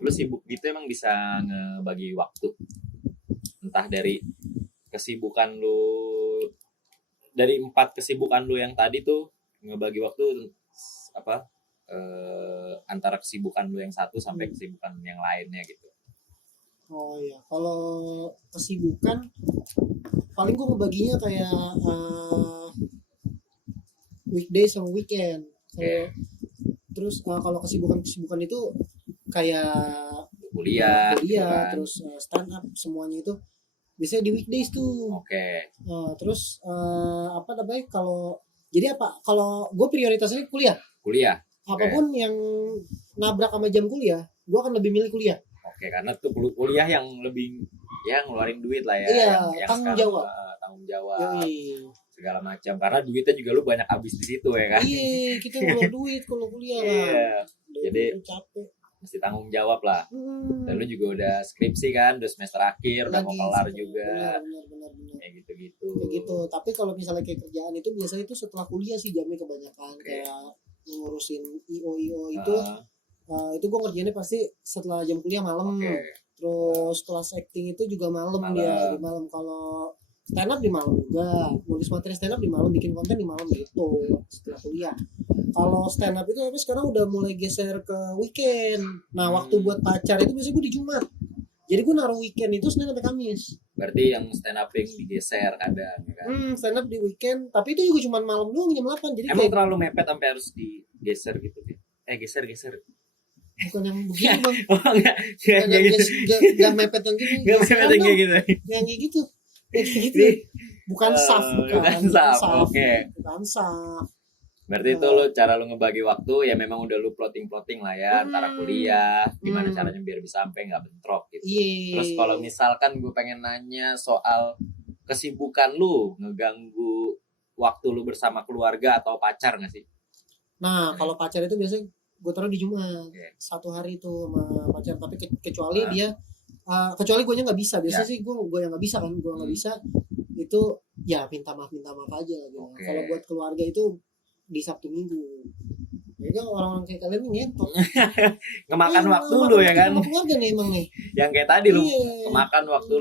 Lu sibuk gitu emang bisa ngebagi waktu? Entah dari kesibukan lu, dari 4 kesibukan lu yang tadi tuh ngebagi waktu apa? Antara kesibukan lu yang satu sampai kesibukan yang lainnya gitu. Oh iya, kalau kesibukan paling gue ngebaginya kayak weekday sama weekend. Terus kalau kesibukan itu kayak kuliah kan? Terus stand up semuanya itu biasanya di weekdays tuh. Terus apa namanya kalau gue prioritasnya kuliah. Apapun yang nabrak sama jam kuliah, gue akan lebih milih kuliah. Karena tuh kuliah yang lebih ngeluarin duit lah ya. Iya, tanggung jawab. Segala macam. Karena duitnya juga lu banyak habis di situ ya kan. Iya, kita ngeluarin duit kalau kuliah lah. Jadi capek. Mesti tanggung jawab lah. Dan lu juga udah skripsi kan, udah semester akhir, udah mau kelar juga. Benar. Kayak gitu. Kayak gitu. Tapi kalau misalnya kayak kerjaan itu biasanya itu setelah kuliah sih jamnya kebanyakan. Kayak ngurusin IO itu gue ngerjainnya pasti setelah jam kuliah malam. Terus kelas acting itu juga malam dia di malam. Kalau stand up di malam juga, nulis materi stand up di malam, bikin konten di malam gitu setelah kuliah. Kalau stand up itu tapi sekarang udah mulai geser ke weekend. Nah waktu buat pacar itu biasanya gue di Jumat. Jadi gue naruh weekend itu Senin sampai Kamis. Berarti yang stand up yang digeser kadang kan. Stand up di weekend, tapi itu juga cuma malam doang jam 8. Jadi emang terlalu mepet sampai harus digeser gitu kan. Geser. Bukan yang begini bang. Enggak mepet yang gini. Enggak mepet yang kayak gitu. Yang kayak gitu. Bukan saf, bukan saf. Oke. Bukan saf. Berarti itu lu cara lu ngebagi waktu ya memang udah lu plotting lah ya antara kuliah gimana Hmm. caranya biar bisa sampai nggak bentrok gitu. Iya. Terus kalau misalkan gue pengen nanya soal kesibukan lu ngeganggu waktu lu bersama keluarga atau pacar nggak sih? Nah, kalau pacar itu biasanya gue taruh di Jumat. Oke. Satu hari itu sama pacar, tapi kecuali Ah. dia kecuali gue nya nggak bisa. Biasanya Ya. sih gue yang nggak bisa kan, gue nggak Hmm. bisa itu ya minta maaf aja gitu. Oke. Kalau buat keluarga itu di Sabtu Minggu. Jadi orang-orang kayak kalian ini ngentot. Ngemakan waktu Makan lu ya kan? sama keluarga nih emang nih. Yang kayak tadi lu Iya. kemakan waktu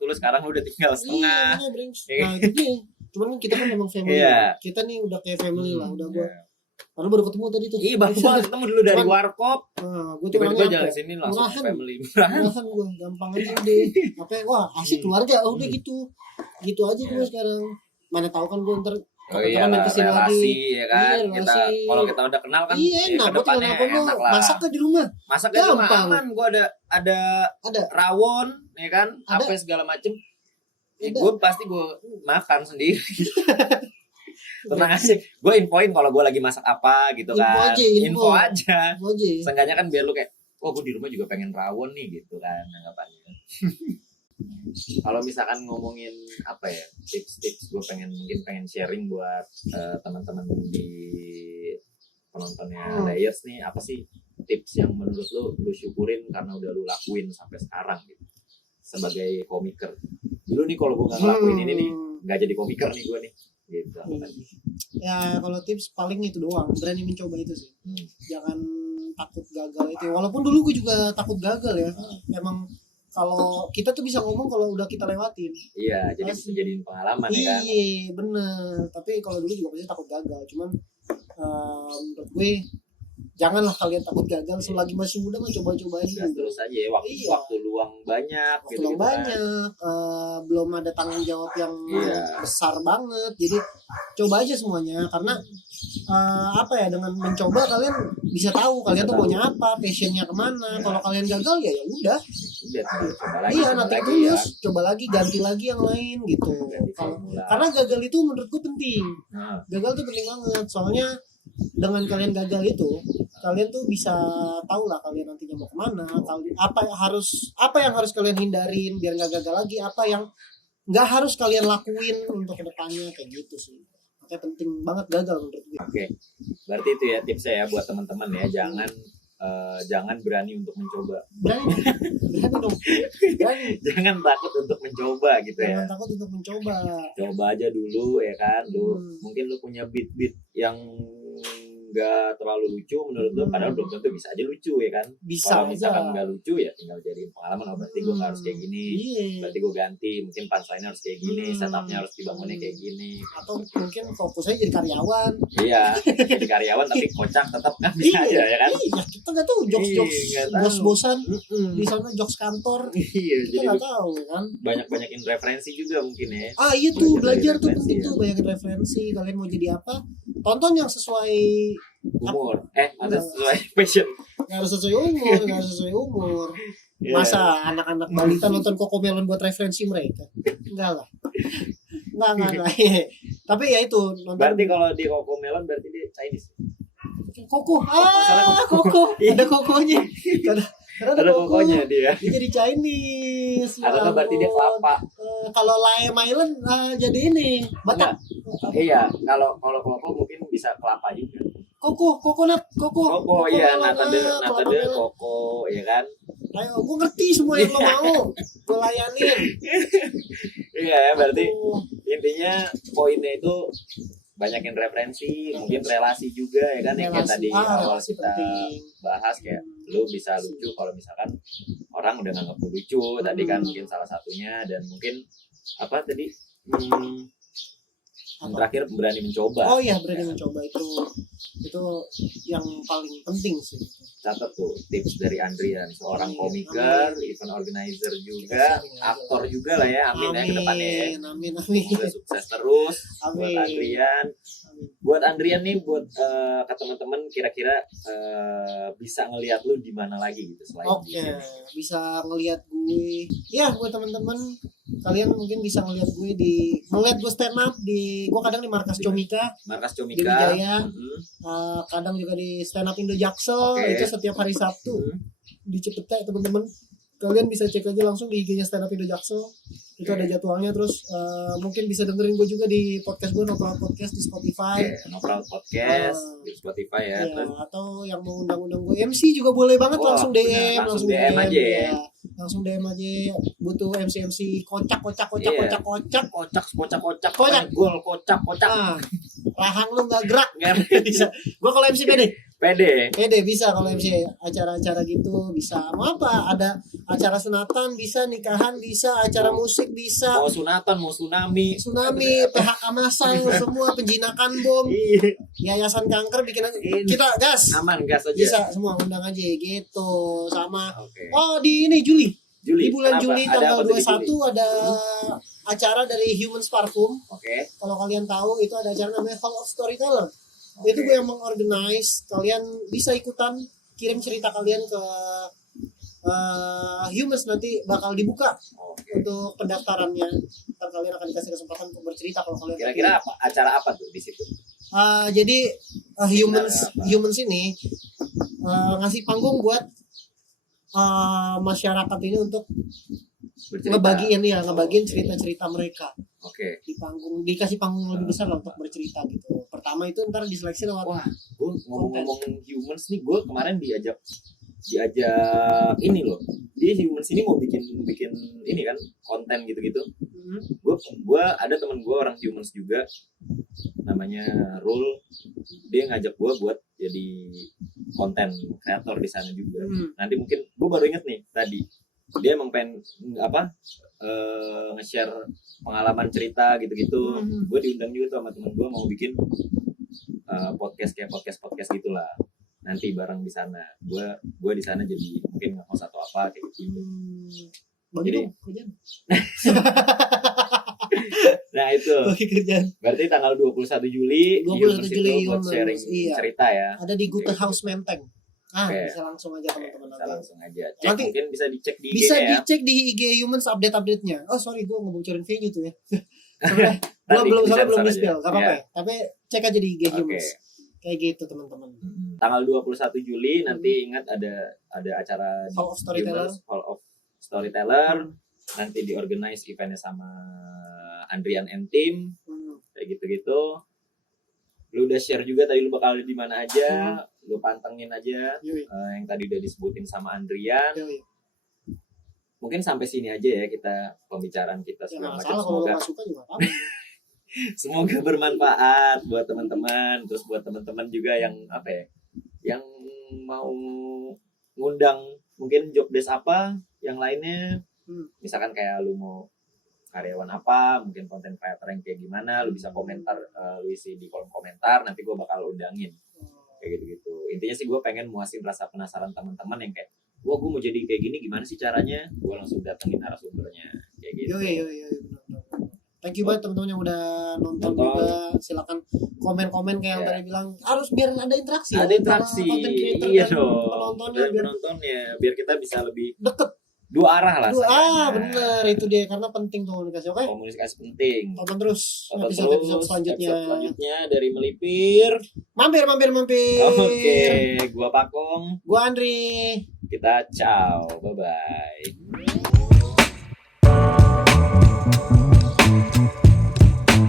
lu sekarang lu udah tinggal setengah. Iya, brengsek. Iya. Nah, itu dia. Cuman kan kita kan memang family. Iya. Kita nih udah kayak family lah, udah gua. Iya. Padahal baru ketemu tadi tuh. Ih, baru banget ketemu dulu dari Cuman- warkop. Nah, gua tuh Tiba-tiba orangnya jalan apa? sini langsung Murahan. family. Murahan. Murahan gua, gampang aja deh. Apa ya, wah, asik keluarga, udah gitu. Gitu aja gua Iya. sekarang. Mana tahu kan gua ntar Oh kapan-kapan iya, main kesini relasi lagi. ya kan. Iya, Kita relasi. kalau kita udah kenal kan Iya, ya, enak. Gua tinggal kedepannya nelfon lu, enak lah. masak ke di rumah. Masak di rumah Gampang. aman. Gua ada Ada. rawon ya kan, Ada. apa segala macem. Ada. Gue pasti gue makan sendiri. Tenang aja, gue infoin kalau gue lagi masak apa gitu Info kan. aja, info. aja. Gua aja. Seenggaknya kan biar lu kayak, oh gue di rumah juga pengen rawon nih gitu kan anggapannya. Kalau misalkan ngomongin apa ya tips-tips, gue pengen sharing buat teman-teman di penontonnya Layers nih, apa sih tips yang menurut lu syukurin karena udah lu lakuin sampai sekarang gitu sebagai komiker. Dulu nih kalau gue nggak ngelakuin ini nih nggak jadi komiker nih gue nih gitu. Ya kalau tips paling itu doang, berani mencoba itu sih. Jangan takut gagal itu. Walaupun dulu gue juga takut gagal ya. Emang kalau kita tuh bisa ngomong kalau udah kita lewatin. Iya, jadi bisa jadiin pengalaman ya kan. Iya, bener. Tapi kalau dulu juga pasti takut gagal. Cuman menurut gue janganlah kalian takut gagal. Selagi masih muda mah coba-coba aja. Gas terus aja ya, Iya. waktu luang banyak Waktu gitu, yang gitu kan. banyak, belum ada tanggung jawab yang Iya. besar banget. Jadi coba aja semuanya karena apa ya, dengan mencoba kalian bisa tahu kalian tuh maunya apa, passionnya kemana. Iya. Kalau kalian gagal ya udah, Udah coba lagi. iya coba nanti lagi tulus, ya. coba lagi, ganti lagi yang lain gitu. Ganti Kalau formula. karena gagal itu menurut gue penting. Nah, Gagal tuh penting banget. Soalnya dengan kalian gagal itu, kalian tuh bisa tahu lah kalian nantinya mau kemana. Apa yang harus kalian hindarin biar nggak gagal lagi. Apa yang nggak harus kalian lakuin untuk kedepannya kayak gitu sih. Makanya penting banget gagal menurut gue. Oke, berarti itu ya tipsnya ya buat teman-teman ya, jangan berani untuk mencoba, Berani dong. Berani. jangan takut untuk mencoba gitu ya. Jangan takut untuk mencoba. Coba aja dulu ya kan, lu Hmm. mungkin lu punya beat yang nggak terlalu lucu menurut lu, padahal belum tentu bisa aja lucu ya kan. Bisa Kalau aja. misalkan nggak lucu ya tinggal jadiin pengalaman, oh berarti gue nggak harus kayak gini, Iya. berarti gue ganti, mungkin punchline harus kayak gini, Hmm. setupnya harus dibangunnya kayak gini. Atau mungkin fokus aja jadi karyawan. Iya, jadi karyawan tapi kocak tetap kan bisa aja ya kan. Iya, kita nggak tahu jokes-jokes Iya, nggak tahu. bos-bosan Mm-mm. di sana, jokes kantor. Iya, Kita jadi nggak tahu ya kan. banyak-banyakin referensi juga mungkin ya. Ah iya tuh, Belajar belajar tuh referensi, penting ya. tuh, banyakin referensi. Kalian mau jadi apa, tonton yang sesuai, Umur, ada Enggak. sesuai passion. nggak harus sesuai umur, nggak harus sesuai umur. Iya. Masa anak-anak balita nonton Cocomelon buat referensi mereka? Enggak lah. Enggak. Tapi ya itu, nonton Berarti kalau di Cocomelon berarti dia Chinese. Koko. Salah, Koko. Ada kokonya. Karena Ada kokonya dia. Dia jadi Chinese. Atau nggak berarti dia kelapa. Kalau Lime Island jadi ini Batak. Iya, kalau kelapa mungkin bisa kelapa juga. Coconut, Koko iya, melon, nata de kelapa melon. koko ya kan. Ayo, gue ngerti semua yang lo mau, gue layanin. Iya ya, berarti Aduh. intinya poinnya itu banyakin referensi, mungkin relasi juga ya kan, yang kayak Relasi. tadi awal Relasi kita penting. bahas kayak lu bisa lucu kalau misalkan orang udah nganggap lu lucu tadi kan, mungkin salah satunya, dan mungkin apa tadi Apa? terakhir berani mencoba. Oh iya, berani mencoba itu yang paling penting sih. Catat tuh tips dari Andrian, seorang komiker, event organizer juga, aktor juga lah ya, amin ya ke depannya ya. Amin. Semoga sukses terus buat Amin. Andrian. Amin. Buat Andrian nih, buat ke teman-teman kira-kira bisa ngelihat lu di mana lagi gitu selain di Oke, sini. bisa ngelihat gue. Ya, buat teman-teman kalian mungkin bisa ngeliat gue stand up gue kadang di Markas Comika Markas di Comika. Wijaya, Mm-mm. kadang juga di stand up Indo Jaksel. Oke. Itu setiap hari Sabtu Mm. di Cipete teman-teman. Kalian bisa cek aja langsung di IG-nya stand up Indo Jaksel. Itu ada jadwalnya. Terus mungkin bisa dengerin gue juga di podcast gue, Nopal Podcast di Spotify. Oke, Nopal Podcast di Spotify ya. Ya, Terus atau yang mau undang-undang gue MC juga boleh banget. Wah, Langsung benar. DM, Langsung DM aja ya. ya. Langsung DM aja. Butuh MC kocak. Kocak. Kocak. Gol kocak. Ah, rahang lu nggak gerak. Nggak Bisa. Gue kalau MC pede. pede bisa kalau MC acara-acara gitu bisa. Mau apa? Ada acara sunatan bisa, nikahan bisa, acara musik bisa. Mau sunatan, mau tsunami. Tsunami, PHK masal, semua penjinakan bom, Iya. yayasan kanker bikin Ini. kita gas. Aman gas aja. Bisa semua undang aja gitu. Sama Oke. di ini Juli. Juli. Di bulan Kenapa? Juli Ada tanggal apa tuh di 21 Juli? ada acara dari Humans Parfum. Oke. Kalau kalian tahu itu ada acara namanya Hall of Storyteller. Oke. Itu gue yang mengorganize. Kalian bisa ikutan, kirim cerita kalian ke Humans, nanti bakal dibuka Oke. untuk pendaftarannya. Ntar kalian akan dikasih kesempatan untuk bercerita kalau kalian Kira-kira apa? Acara apa tuh di situ? jadi humans Apa? humans ini ngasih panggung buat masyarakat ini untuk Bercerita. ngebagiin Oke. cerita-cerita mereka Oke. di panggung, dikasih panggung lebih besar lah untuk bercerita gitu. Pertama itu ntar diseleksi lewat Wah, gue ngomong-ngomong humans nih, gue kemarin diajak ini loh. Dia humans ini mau bikin ini kan konten gitu-gitu. Gue ada teman gue orang humans juga, namanya Rul. Dia ngajak gue buat jadi konten kreator di sana juga. Nanti mungkin gue baru inget nih tadi, dia emang pengen nge-share pengalaman cerita gitu-gitu. Gue diundang juga tuh sama temen gue mau bikin podcast kayak podcast gitulah. Nanti bareng di sana. Gue di sana jadi mungkin nge-host atau apa kayak gitu. bagi Jadi- dong kerjaan. Nah itu Bagi kerjaan. berarti tanggal 21 Juli 21 Humans Juli itu buat Humans, sharing iya. cerita ya. Ada di Good House Menteng. Oke. Bisa langsung aja teman-teman Bisa nanti. langsung aja cek, Nanti mungkin bisa dicek di Bisa IG-nya ya. dicek di IG Humans update-nya. Oh sorry, gue ngebocorin venue tuh ya. Sebenarnya Nanti belum disensor belum aja. di spill, gak apa-apa Iya. ya. Tapi cek aja di IG Oke. Humans. Kayak gitu teman-teman. Tanggal 21 Juli nanti ingat ada acara di Hall of Storyteller. Humans, Hall of Storyteller. Nanti diorganize eventnya sama Andrian and Team kayak gitu-gitu. Lu udah share juga tadi lu bakal di mana aja, lu pantengin aja Yoi. yang tadi udah disebutin sama Andrian. Yoi. Mungkin sampai sini aja ya kita pembicaraan kita Ya segala nggak macam. salah kalau lo Semoga nggak suka juga apa. semoga bermanfaat buat teman-teman, terus buat teman-teman juga yang apa ya, yang mau ngundang mungkin job desk apa yang lainnya. Misalkan kayak lu mau karyawan apa, mungkin konten creator yang kayak gimana, lu bisa komentar, lu isi di kolom komentar, nanti gue bakal undangin kayak gitu-gitu. Intinya sih gue pengen muasin rasa penasaran teman-teman yang kayak, wah gue mau jadi kayak gini, gimana sih caranya? Gue langsung datengin narasumbernya kayak gitu. Yoi, benar. Thank you banget teman-teman yang udah nonton juga. Silakan komen-komen kayak yang Ya. tadi bilang, harus biar ada interaksi. Ada ya, interaksi, antara content creator iya dan dong. penontonnya Dan biar penontonnya, biar kita bisa lebih deket. dua arah lah. Bener itu dia, karena penting komunikasi. Oke, Komunikasi penting. tonton terus Tonton episode terus selanjutnya. episode selanjutnya dari Melipir. Mampir. Oke, gua Pakong. Gua Andri. Kita ciao, bye bye.